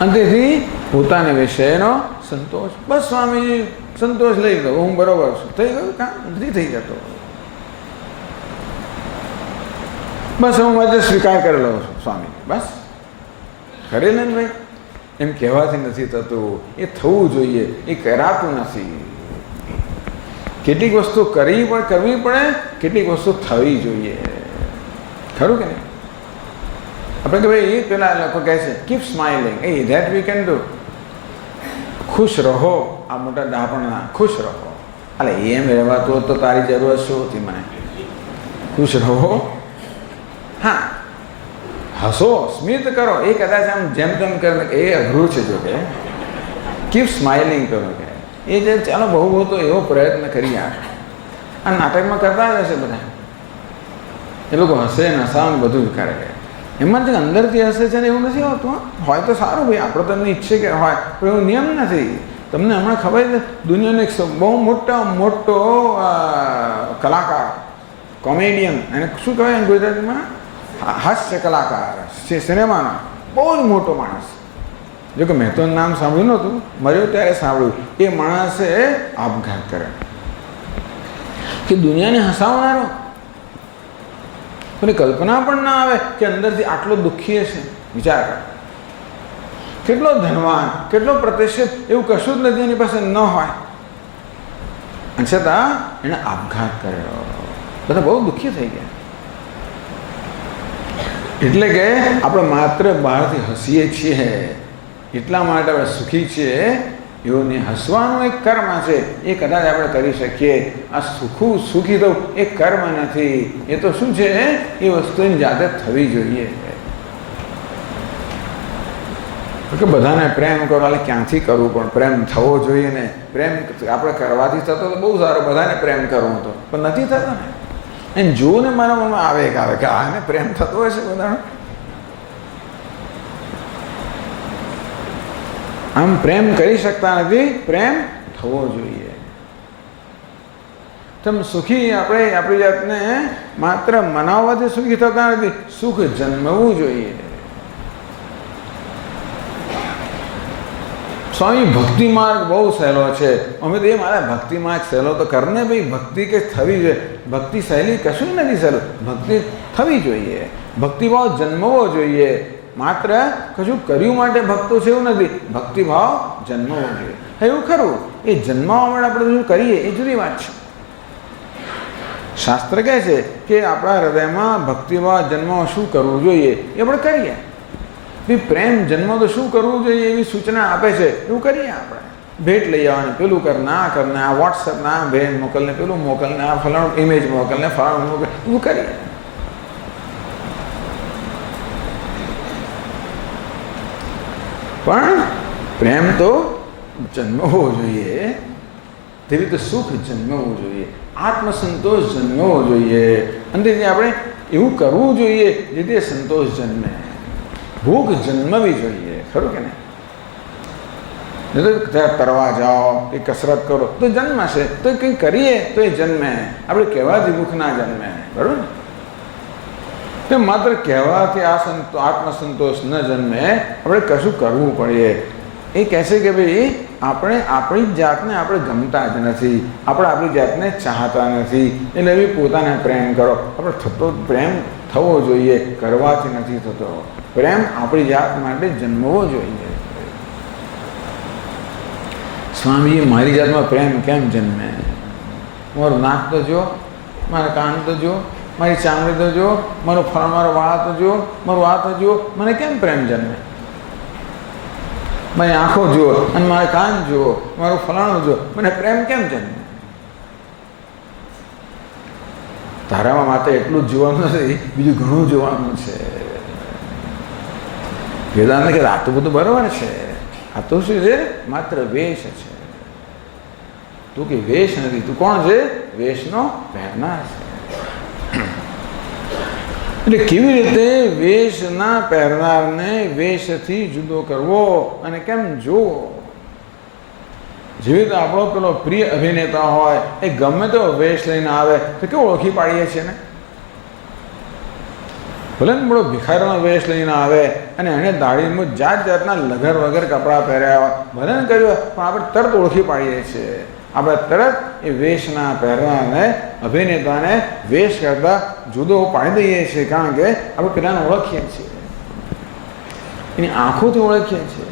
અને તેથી પોતાને વિષયનો સંતોષ, બસ સ્વામીજી સંતોષ લઈ લો, હું બરોબર છું, થઈ ગયું. કામ નથી થઈ જતો. બસ હું માટે સ્વીકાર કરી લઉં છું સ્વામી, બસ કરે ને ભાઈ, એમ કહેવાથી નથી થતું, એ થવું જોઈએ, એ કરાતું નથી. કેટલીક વસ્તુ કરવી પડે, કેટલીક વસ્તુ થવી જોઈએ, ખરું કે નહીં? આપણે કે ભાઈ એ પેલા લોકો કહે છે keep smiling, A that we can do. ખુશ રહો, આ મોટા ડાપણના ખુશ રહો. અલે એમ રહેવાતું તો તારી જરૂરત શું હતી મને? ખુશ રહો, હા, હસો, સ્મિત કરો, એ કદાચ આમ જેમ તેમ કરે, એ અઘરું છે. જો કે કીપ સ્માઇલિંગ કરો, કે એ જે ચાલો બહુ તો એવો પ્રયત્ન કરી આ નાટકમાં કરતા જ હશે બધા, એ લોકો હસે નસામ બધું કરે, એમાંથી અંદરથી હસે છે ને એવું નથી હોતું. હોય તો સારું ભાઈ, આપણે તમને ઈચ્છે કે હોય, પણ એવું નિયમ નથી. તમને હમણાં ખબર છે દુનિયાનો એક બહુ મોટો કલાકાર, કોમેડિયન, એને શું કહેવાય ગુજરાતીમાં? હાસ્ય કલાકાર, સિનેમાનો બહુ જ મોટો માણસ. જો કે મેં તો નામ સાંભળ્યું નહોતું, મર્યો ત્યારે સાંભળ્યું. એ માણસે આપઘાત કર્યો કે દુનિયાને હસાવનારો, કોની કલ્પના પણ ના આવે કે અંદરથી આટલો દુઃખી હશે. વિચાર કર, કેટલો ધનવાન, કેટલો પ્રતિષ્ઠિત, એવું કશું જ નથી એની પાસે ન હોય, અને છતાં એણે આપઘાત કર્યો. બધા બહુ દુઃખી થઈ ગયા. એટલે કે આપણે માત્ર બહારથી હસીએ છીએ એટલા માટે આપણે સુખી છીએ એવું નહીં. હસવાનું એક કર્મ છે, એ કદાચ આપણે કરી શકીએ. આ સુખી થવું એ કર્મ નથી, એ તો શું છે, એ વસ્તુની જાતે થવી જોઈએ. કે બધાને પ્રેમ કરો, એટલે ક્યાંથી કરવું, પણ પ્રેમ થવો જોઈએ ને. પ્રેમ આપણે કરવાથી થતો તો બહુ સારો, બધાને પ્રેમ કરવો હતો, પણ નથી થતો ને. એમ જોવું ને મારા મનમાં આવે કે આને પ્રેમ થતો હશે બધાનો. આમ પ્રેમ કરી શકતા નથી, પ્રેમ થવો જોઈએ. તમે સુખી, આપણે આપણી જાતને માત્ર મનાવવાથી સુખી થતા નથી, સુખ જન્મવું જોઈએ. સ્વામી ભક્તિ માર્ગ બહુ સહેલો છે. અમે તો એ મારા ભક્તિ માર્ગ સહેલો તો કરને ભાઈ, ભક્તિ કે થવી જોઈએ. ભક્તિ સહેલી કશું નથી સહેલું, ભક્તિ થવી જોઈએ, ભક્તિભાવ જન્મવો જોઈએ. માત્ર કશું કર્યું માટે ભક્તો છે એવું નથી, ભક્તિભાવ જન્મવો જોઈએ. એવું ખરું, એ જન્મવા માટે આપણે શું કરીએ એ જુદી વાત છે. શાસ્ત્ર કહે છે કે આપણા હૃદયમાં ભક્તિભાવ જન્મવા શું કરવું જોઈએ એ આપણે કરીએ. બી પ્રેમ જન્મ તો શું કરવું જોઈએ એવી સૂચના આપે છે, એવું કરીએ. આપણે ભેટ લઈ આવવાની, પેલું કરને, આ કરને, આ વોટ્સઅપને આ ભેટ મોકલને, પેલું મોકલને, આ ફલાણું ઇમેજ મોકલને, ફલાણું મોકલ, એવું કરીએ. પણ પ્રેમ તો જન્મવો જોઈએ, તેવી રીતે સુખ જન્મવું જોઈએ, આત્મસંતોષ જન્મવો જોઈએ. અંદરથી આપણે એવું કરવું જોઈએ જેથી સંતોષ જન્મે, ભૂખ જન્મવી જોઈએ, ખરું કે નહીં? ત્યાં તરવા જાઓ, કે કસરત કરો તો જન્મશે, તો કંઈ કરીએ તો એ જન્મે. આપણે કહેવાથી ભૂખ ના જન્મે, બરાબર ને? તો માત્ર કહેવાથી આત્મસંતોષ ન જન્મે, આપણે કશું કરવું પડે. એ કહેશે કે ભાઈ આપણે આપણી જાતને આપણે ગમતા જ નથી, આપણે આપણી જાતને ચાહતા નથી, એટલે એવી પોતાને પ્રેમ કરો. આપણે થતો પ્રેમ થવો જોઈએ, કરવાથી નથી થતો. પ્રેમ આપણી જાત માટે જન્મવો જોઈએ. સ્વામી, મારી જાતમાં પ્રેમ કેમ જન્મે? મારું નાક તો જો, મારા કાન તો જો, મારી ચામડી તો જો, મારો વાળ તો જો, મારું આ તો જો, મને કેમ પ્રેમ જન્મે? મારી આંખો જુઓ અને મારા કાન જુઓ, મારું ફલાણું જુઓ, મને પ્રેમ કેમ જન્મે? તારામાં માત્ર એટલું જ જોવાનું નથી, બીજું ઘણું જોવાનું છે. વેદાંત કે આ તો બધું બરોબર છે, આ તો શું છે? માત્ર વેશ છે. તું કે વેશ નથી, તું કોણ છે? વેશનો પહેરનાર છે. એટલે કેવી રીતે વેશના પહેરનારને વેશથી જુદો કરવો અને કેમ જોવો? જેવી રીતે આપણો પેલો પ્રિય અભિનેતા હોય, એ ગમે તેવો વેશ લઈને આવે તો કેવું ઓળખી પાડીએ છીએ ને? ભલે ને બડો ભિખારીનો વેશ લઈને આવે અને એને દાઢીમાં જાત જાતના લગર વગર કપડાં પહેર્યા હોય, ભલે ને કર્યું, પણ આપણે તરત ઓળખી પાડીએ છીએ આપણે તરત એ વેશના પહેરવાને અભિનેતાને વેશ કરતાં જુદો પાડી દઈએ છીએ, કારણ કે આપણે પેલાને ઓળખીએ છીએ, એની આંખોથી ઓળખીએ છીએ.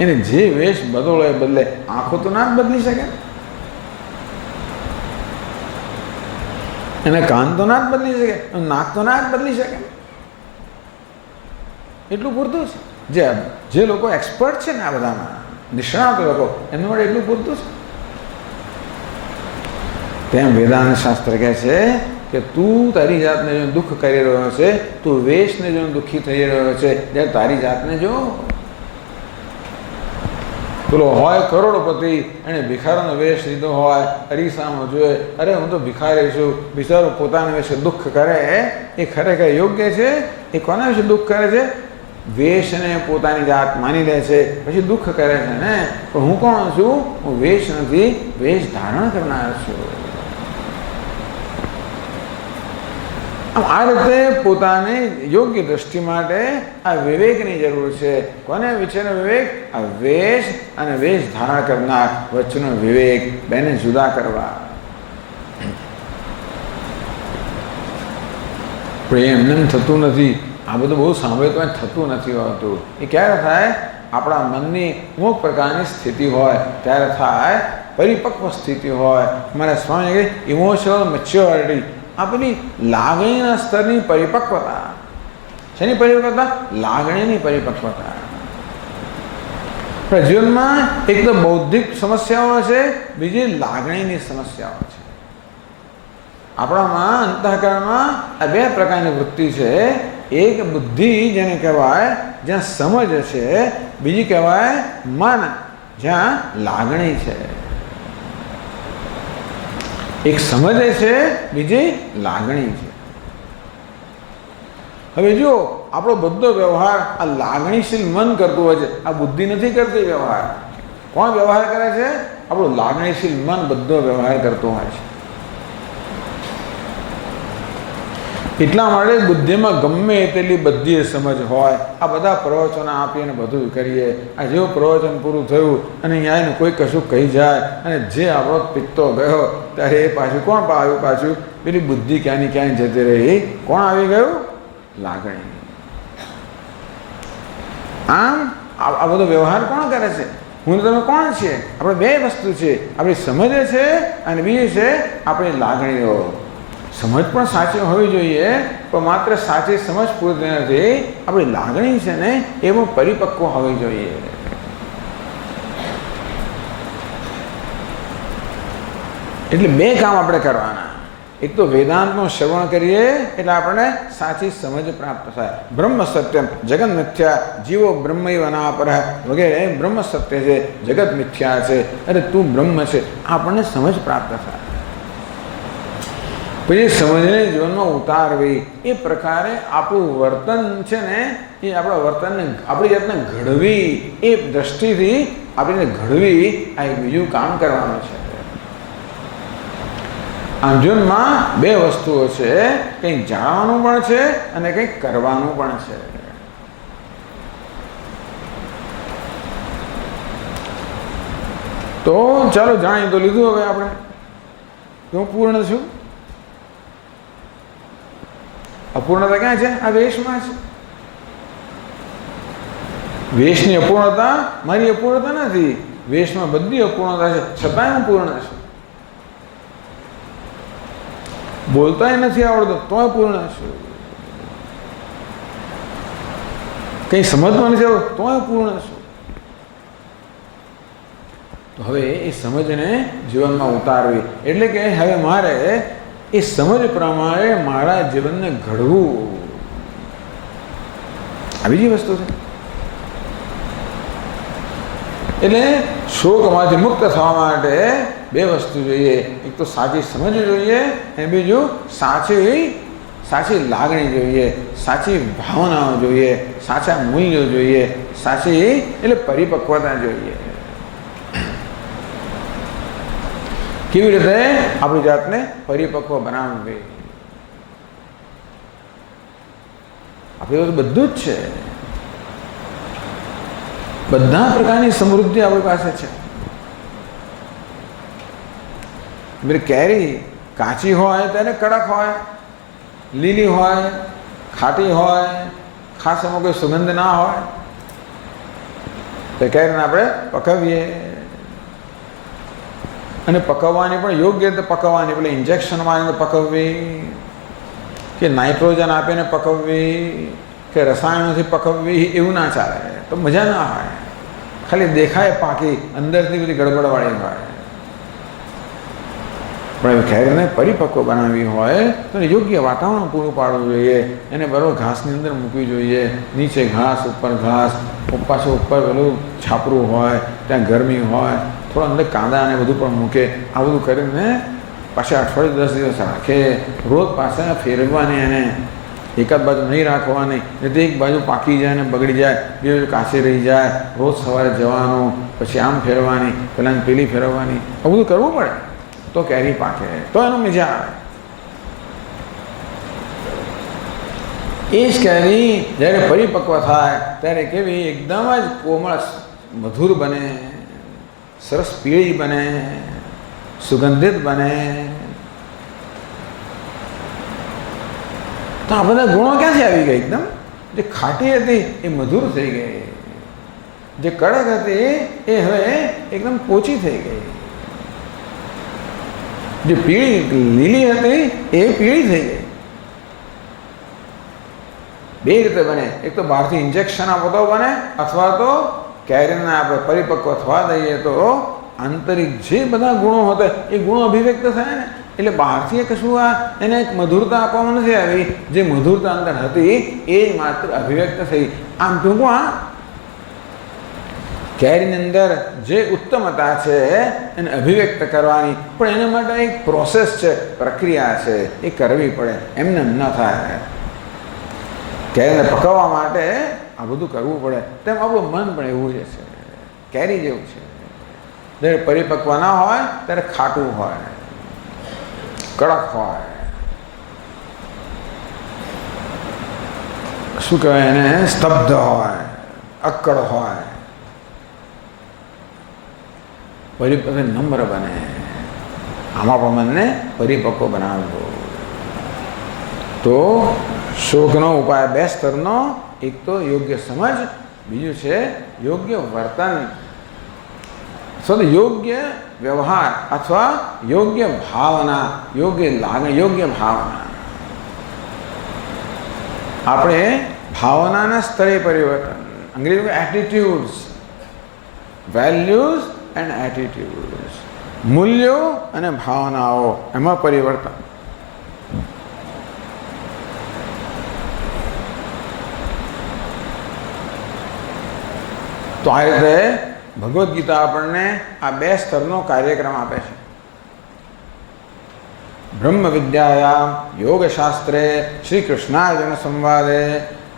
એને જે વેશ બદલો એ બદલે, આંખો તો ના જ બદલી શકે, એને કાન તો ના જ બદલી શકે, નાક તો ના જ બદલી શકે. એટલું પૂરતું છે. જે લોકો એક્સપર્ટ છે ને આ બધામાં, નિષ્ણાત લોકો, એમના માટે એટલું પૂરતું છે. તેમ વેદાંત શાસ્ત્ર કહે છે કે તું તારી જાતને જો દુઃખ કરી રહ્યો છે, તું વેશને જો દુઃખી થઈ રહ્યો છે, ત્યારે તારી જાતને જો. પેલો હોય કરોડપતિ, એને ભિખારીનો વેશ લીધો હોય, અરીસામાં જોઈએ, અરે હું તો ભિખારી છું, બિચારો પોતાના વિશે દુઃખ કરે, એ ખરેખર યોગ્ય છે? એ કોના વિશે દુઃખ કરે છે? વેશને પોતાની જાત માની લે છે, પછી દુઃખ કરે છે ને. પણ હું કોણ છું? હું વેશ નથી, વેશ ધારણ કરનાર છું. આમ આ રીતે પોતાને યોગ્ય દ્રષ્ટિ માટે આ વિવેકની જરૂર છે. કોને વિશેનો વિવેક? આ વેશ અને વેશ ધારણ કરનાર વચ્ચેનો વિવેક, બેને જુદા કરવા. પણ એમને થતું નથી. આ બધું બહુ સાંભળ્યું તો થતું નથી હોતું. એ ક્યારે થાય? આપણા મનની અમુક પ્રકારની સ્થિતિ હોય ત્યારે થાય, પરિપક્વ સ્થિતિ હોય. મારા સ્વામી કહે ઇમોશનલ મેચ્યોરિટી, આ પેલી લાગણીના સ્તરની પરિપક્વતા. શેની પરિપક્વતા? લાગણીની પરિપક્વતા. આપણા જીવનમાં એક તો બૌદ્ધિક સમસ્યાઓ છે, બીજી લાગણીની સમસ્યાઓ છે. આપણામાં અંતઃકરણમાં આ બે પ્રકારની વૃત્તિ છે. એક બુદ્ધિ જેને કહેવાય, જ્યાં સમજ છે. બીજી કહેવાય મન, જ્યાં લાગણી છે. એક સમજે છે, બીજી લાગણી છે. હવે જો આપણો બધો વ્યવહાર આ લાગણીશીલ મન કરતું હોય છે, આ બુદ્ધિ નથી કરતી વ્યવહાર. કોણ વ્યવહાર કરે છે? આપણું લાગણીશીલ મન બધો વ્યવહાર કરતો હોય છે. એટલા માટે બુદ્ધિમાં ગમે તેટલી બધી સમજ હોય, આ બધા પ્રવચનો આપીને બધું કરીએ. આ જેવું પ્રવચન પૂરું થયું અને અહીંયા કોઈ કશું કહી જાય અને જે આપણો પિત્તો ગયો, ત્યારે એ પાછું કોણ આવ્યું? પાછું પેલી બુદ્ધિ ક્યાંની ક્યાંય જતી રહી. કોણ આવી ગયું? લાગણી. આમ આ બધો વ્યવહાર કોણ કરે છે? હું તમે કોણ છે? આપણે બે વસ્તુ છે, આપણી સમજ છે અને બીજી છે આપણી લાગણીઓ. સમજ પણ સાચી હોવી જોઈએ, પણ માત્ર સાચી સમજ પૂરતી નથી. આપણી લાગણી છે ને એ પણ પરિપક્વ હોવી જોઈએ. એટલે બે કામ આપણે કરવાના. એક તો વેદાંતનું શ્રવણ કરીએ એટલે આપણને સાચી સમજ પ્રાપ્ત થાય. બ્રહ્મ સત્યમ જગત મિથ્યા, જીવો બ્રહ્મૈવ અનાપરઃ વગેરે બ્રહ્મ સત્ય છે, જગત મિથ્યા છે, અરે તું બ્રહ્મ છે, આપણને સમજ પ્રાપ્ત થાય. પછી સમજને જીવનમાં ઉતારવી. એ પ્રકારે આપણું વર્તન છે ને, એ આપણા વર્તનને આપણી જાતને ઘડવી, એ દ્રષ્ટિથી આપણીને ઘડવી, આ એક બીજું કામ કરવાનું છે. આમ જીવનમાં બે વસ્તુઓ છે, કંઈક જાણવાનું પણ છે અને કંઈક કરવાનું પણ છે. તો ચાલો જાણી તો લીધું. હવે આપણે હું પૂર્ણ છું. અપૂર્ણતા ક્યાં છે? આ વેશમાં છે. વેશની અપૂર્ણતા મારી અપૂર્ણતા નથી. વેશમાં બધી અપૂર્ણતા છે, છતાંય હું પૂર્ણ છું. બોલતાય નથી આવડતું તોય પૂર્ણ છું. કંઈ સમજમાં નથી આવડતું તોય પૂર્ણ છું. તો હવે એ સમજને જીવનમાં ઉતારવી એટલે કે હવે મારે એ સમજ પ્રમાણે મારા જીવનને ઘડવું. આ બીજી વસ્તુ છે. એટલે શોકમાંથી મુક્ત થવા માટે બે વસ્તુ જોઈએ. એક તો સાચી સમજ જોઈએ અને બીજું સાચી લાગણી જોઈએ, સાચી ભાવનાઓ જોઈએ, સાચા મૂલ્યો જોઈએ, સાચી એટલે પરિપક્વતા જોઈએ. કેવી રીતે આપણી જાતને પરિપક્વ બનાવવી? આપણી પાસે બધું જ છે. બધા પ્રકારની સમૃદ્ધિ આપણી પાસે છે. એટલે કેરી કાચી હોય ત્યારે કડક હોય, લીલી હોય, ખાટી હોય, ખાસ એમાં કોઈ સુગંધ ના હોય, તો કેરીને આપણે પકવીએ. અને પકવવાની પણ યોગ્ય રીતે પકવવાની, પેલે ઇન્જેક્શન મારીને પકવવી કે નાઇટ્રોજન આપીને પકવવી કે રસાયણોથી પકવવી, એવું ના ચાલે. તો મજા ના હોય. ખાલી દેખાય પાકી, અંદરથી બધી ગડબડવાળી હોય. પણ કેરીને પરિપક્વ બનાવવી હોય તો યોગ્ય વાતાવરણ પૂરું પાડવું જોઈએ. એને બરાબર ઘાસની અંદર મૂકવી જોઈએ. નીચે ઘાસ, ઉપર ઘાસ, પાછું ઉપર પેલું છાપરું હોય, ત્યાં ગરમી હોય, થોડા અંદર કાંદા અને બધું પણ મૂકે. આ બધું કરીને પાછા અઠવાડિયે 10 દિવસ રાખે. રોજ પાછા ફેરવવાની, એને એકાદ બાજુ નહીં રાખવાની, નહીં તો એક બાજુ પાકી જાય ને બગડી જાય, બે બાજુ કાચી રહી જાય. રોજ સવારે જવાનું, પછી આમ ફેરવવાની, પેલા પેલી ફેરવવાની, આ બધું કરવું પડે તો કેરી પાકે, તો એનો મજા આવે. એ જ કેરી જ્યારે પરિપક્વ થાય ત્યારે કેવી એકદમ જ કોમળ મધુર બને, સરસ પીળી બને, સુગંધિત બને. તો આ બધા ગુણો ક્યાંથી આવી ગયા? એકદમ જે ખાટી હતી એ મધુર થઈ ગઈ, જે કડક હતી એ હવે એકદમ પોચી થઈ ગઈ, જે લીલી હતી એ પીળી થઈ ગઈ. બે રીતે બને. એક તો બહારથી ઇન્જેક્શન આપો તો બને, અથવા તો કેરીને આપણે પરિપક્વ થવા દઈએ તો આંતરિક જે બધા ગુણો હતા એ ગુણો અભિવ્યક્ત થાય ને. એટલે બહારથી કશું એને એક મધુરતા આપવામાં નથી આવી. જે મધુરતા અંદર હતી એ જ માત્ર અભિવ્યક્ત થઈ. આમ ટૂંકમાં કેરીની અંદર જે ઉત્તમતા છે એને અભિવ્યક્ત કરવાની, પણ એના માટે એક પ્રોસેસ છે, પ્રક્રિયા છે, એ કરવી પડે. એમને ન થાય. કેરીને પકવવા માટે આ બધું કરવું પડે. તેમ આપણું મન પણ એવું જ છે, કેરી જેવું છે. જ્યારે પરિપક્વ ના હોય ત્યારે ખાટું હોય, કડક હોય, શું કહેવાય એને, સ્તબ્ધ હોય, અક્કડ હોય. પરિપક્વ નમ્ર બને. આમાં પણ મનને પરિપક્વ બનાવવો. તો શોકનો ઉપાય 2 સ્તરનો. એક તો યોગ્ય સમજ, બીજું છે યોગ્ય વર્તન, યોગ્ય વ્યવહાર અથવા યોગ્ય ભાવના, યોગ્ય લાગણી, યોગ્ય ભાવના. આપણે ભાવનાના સ્તરે પરિવર્તન, અંગ્રેજીમાં એટીટ્યુડ્સ, વેલ્યુઝ એન્ડ એટીટ્યુડ્સ, મૂલ્યો અને ભાવનાઓ, એમાં પરિવર્તન. તો આ રીતે ભગવદ્ ગીતા આપણને આ 2 સ્તરનો કાર્યક્રમ આપે છે. બ્રહ્મ વિદ્યાયામ યોગશાસ્ત્રે શ્રી કૃષ્ણાર્જુન સંવાદે.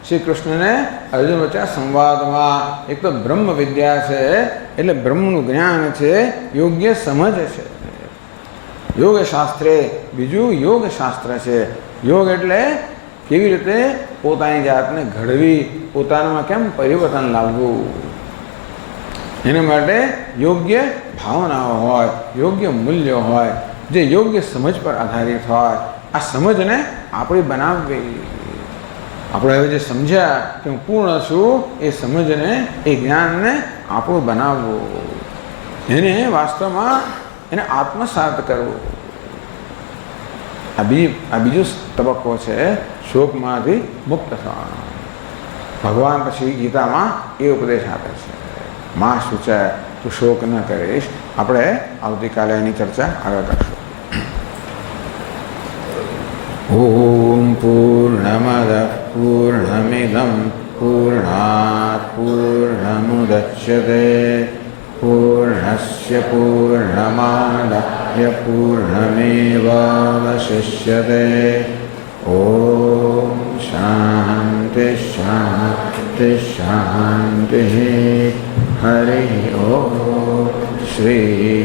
શ્રી કૃષ્ણને અર્જુન વચ્ચે સંવાદમાં એક તો બ્રહ્મ વિદ્યા છે, એટલે બ્રહ્મનું જ્ઞાન છે, યોગ્ય સમજ છે. યોગશાસ્ત્રે બીજું યોગશાસ્ત્ર છે. યોગ એટલે કેવી રીતે પોતાની જાતને ઘડવી, પોતાનામાં કેમ પરિવર્તન લાવવું, એના માટે યોગ્ય ભાવનાઓ હોય, યોગ્ય મૂલ્યો હોય, જે યોગ્ય સમજ પર આધારિત હોય. આ સમજને આપણે બનાવવી. આપણે હવે જે સમજ્યા કે હું પૂર્ણ છું, એ સમજને, એ જ્ઞાનને આપણું બનાવવું, એને વાસ્તવમાં એને આત્મસાત કરવું. આ બીજો તબક્કો છે શોકમાંથી મુક્ત થવાનો. ભગવાન પછી ગીતામાં એ ઉપદેશ આપે છે, માં સૂચય તું શોક ન કરીશ. આપણે આવતીકાલે એની ચર્ચા આગળ કરશું. ઓમ પૂર્ણમદ પૂર્ણમિદં પૂર્ણાત પૂર્ણમુદચ્યતે પૂર્ણસ્ય પૂર્ણમાદાય પૂર્ણમેવાવશિષ્યતે. ઓમ શાંતિ શાંતિ શાંતિ. હરિ ઓમ. શ્રી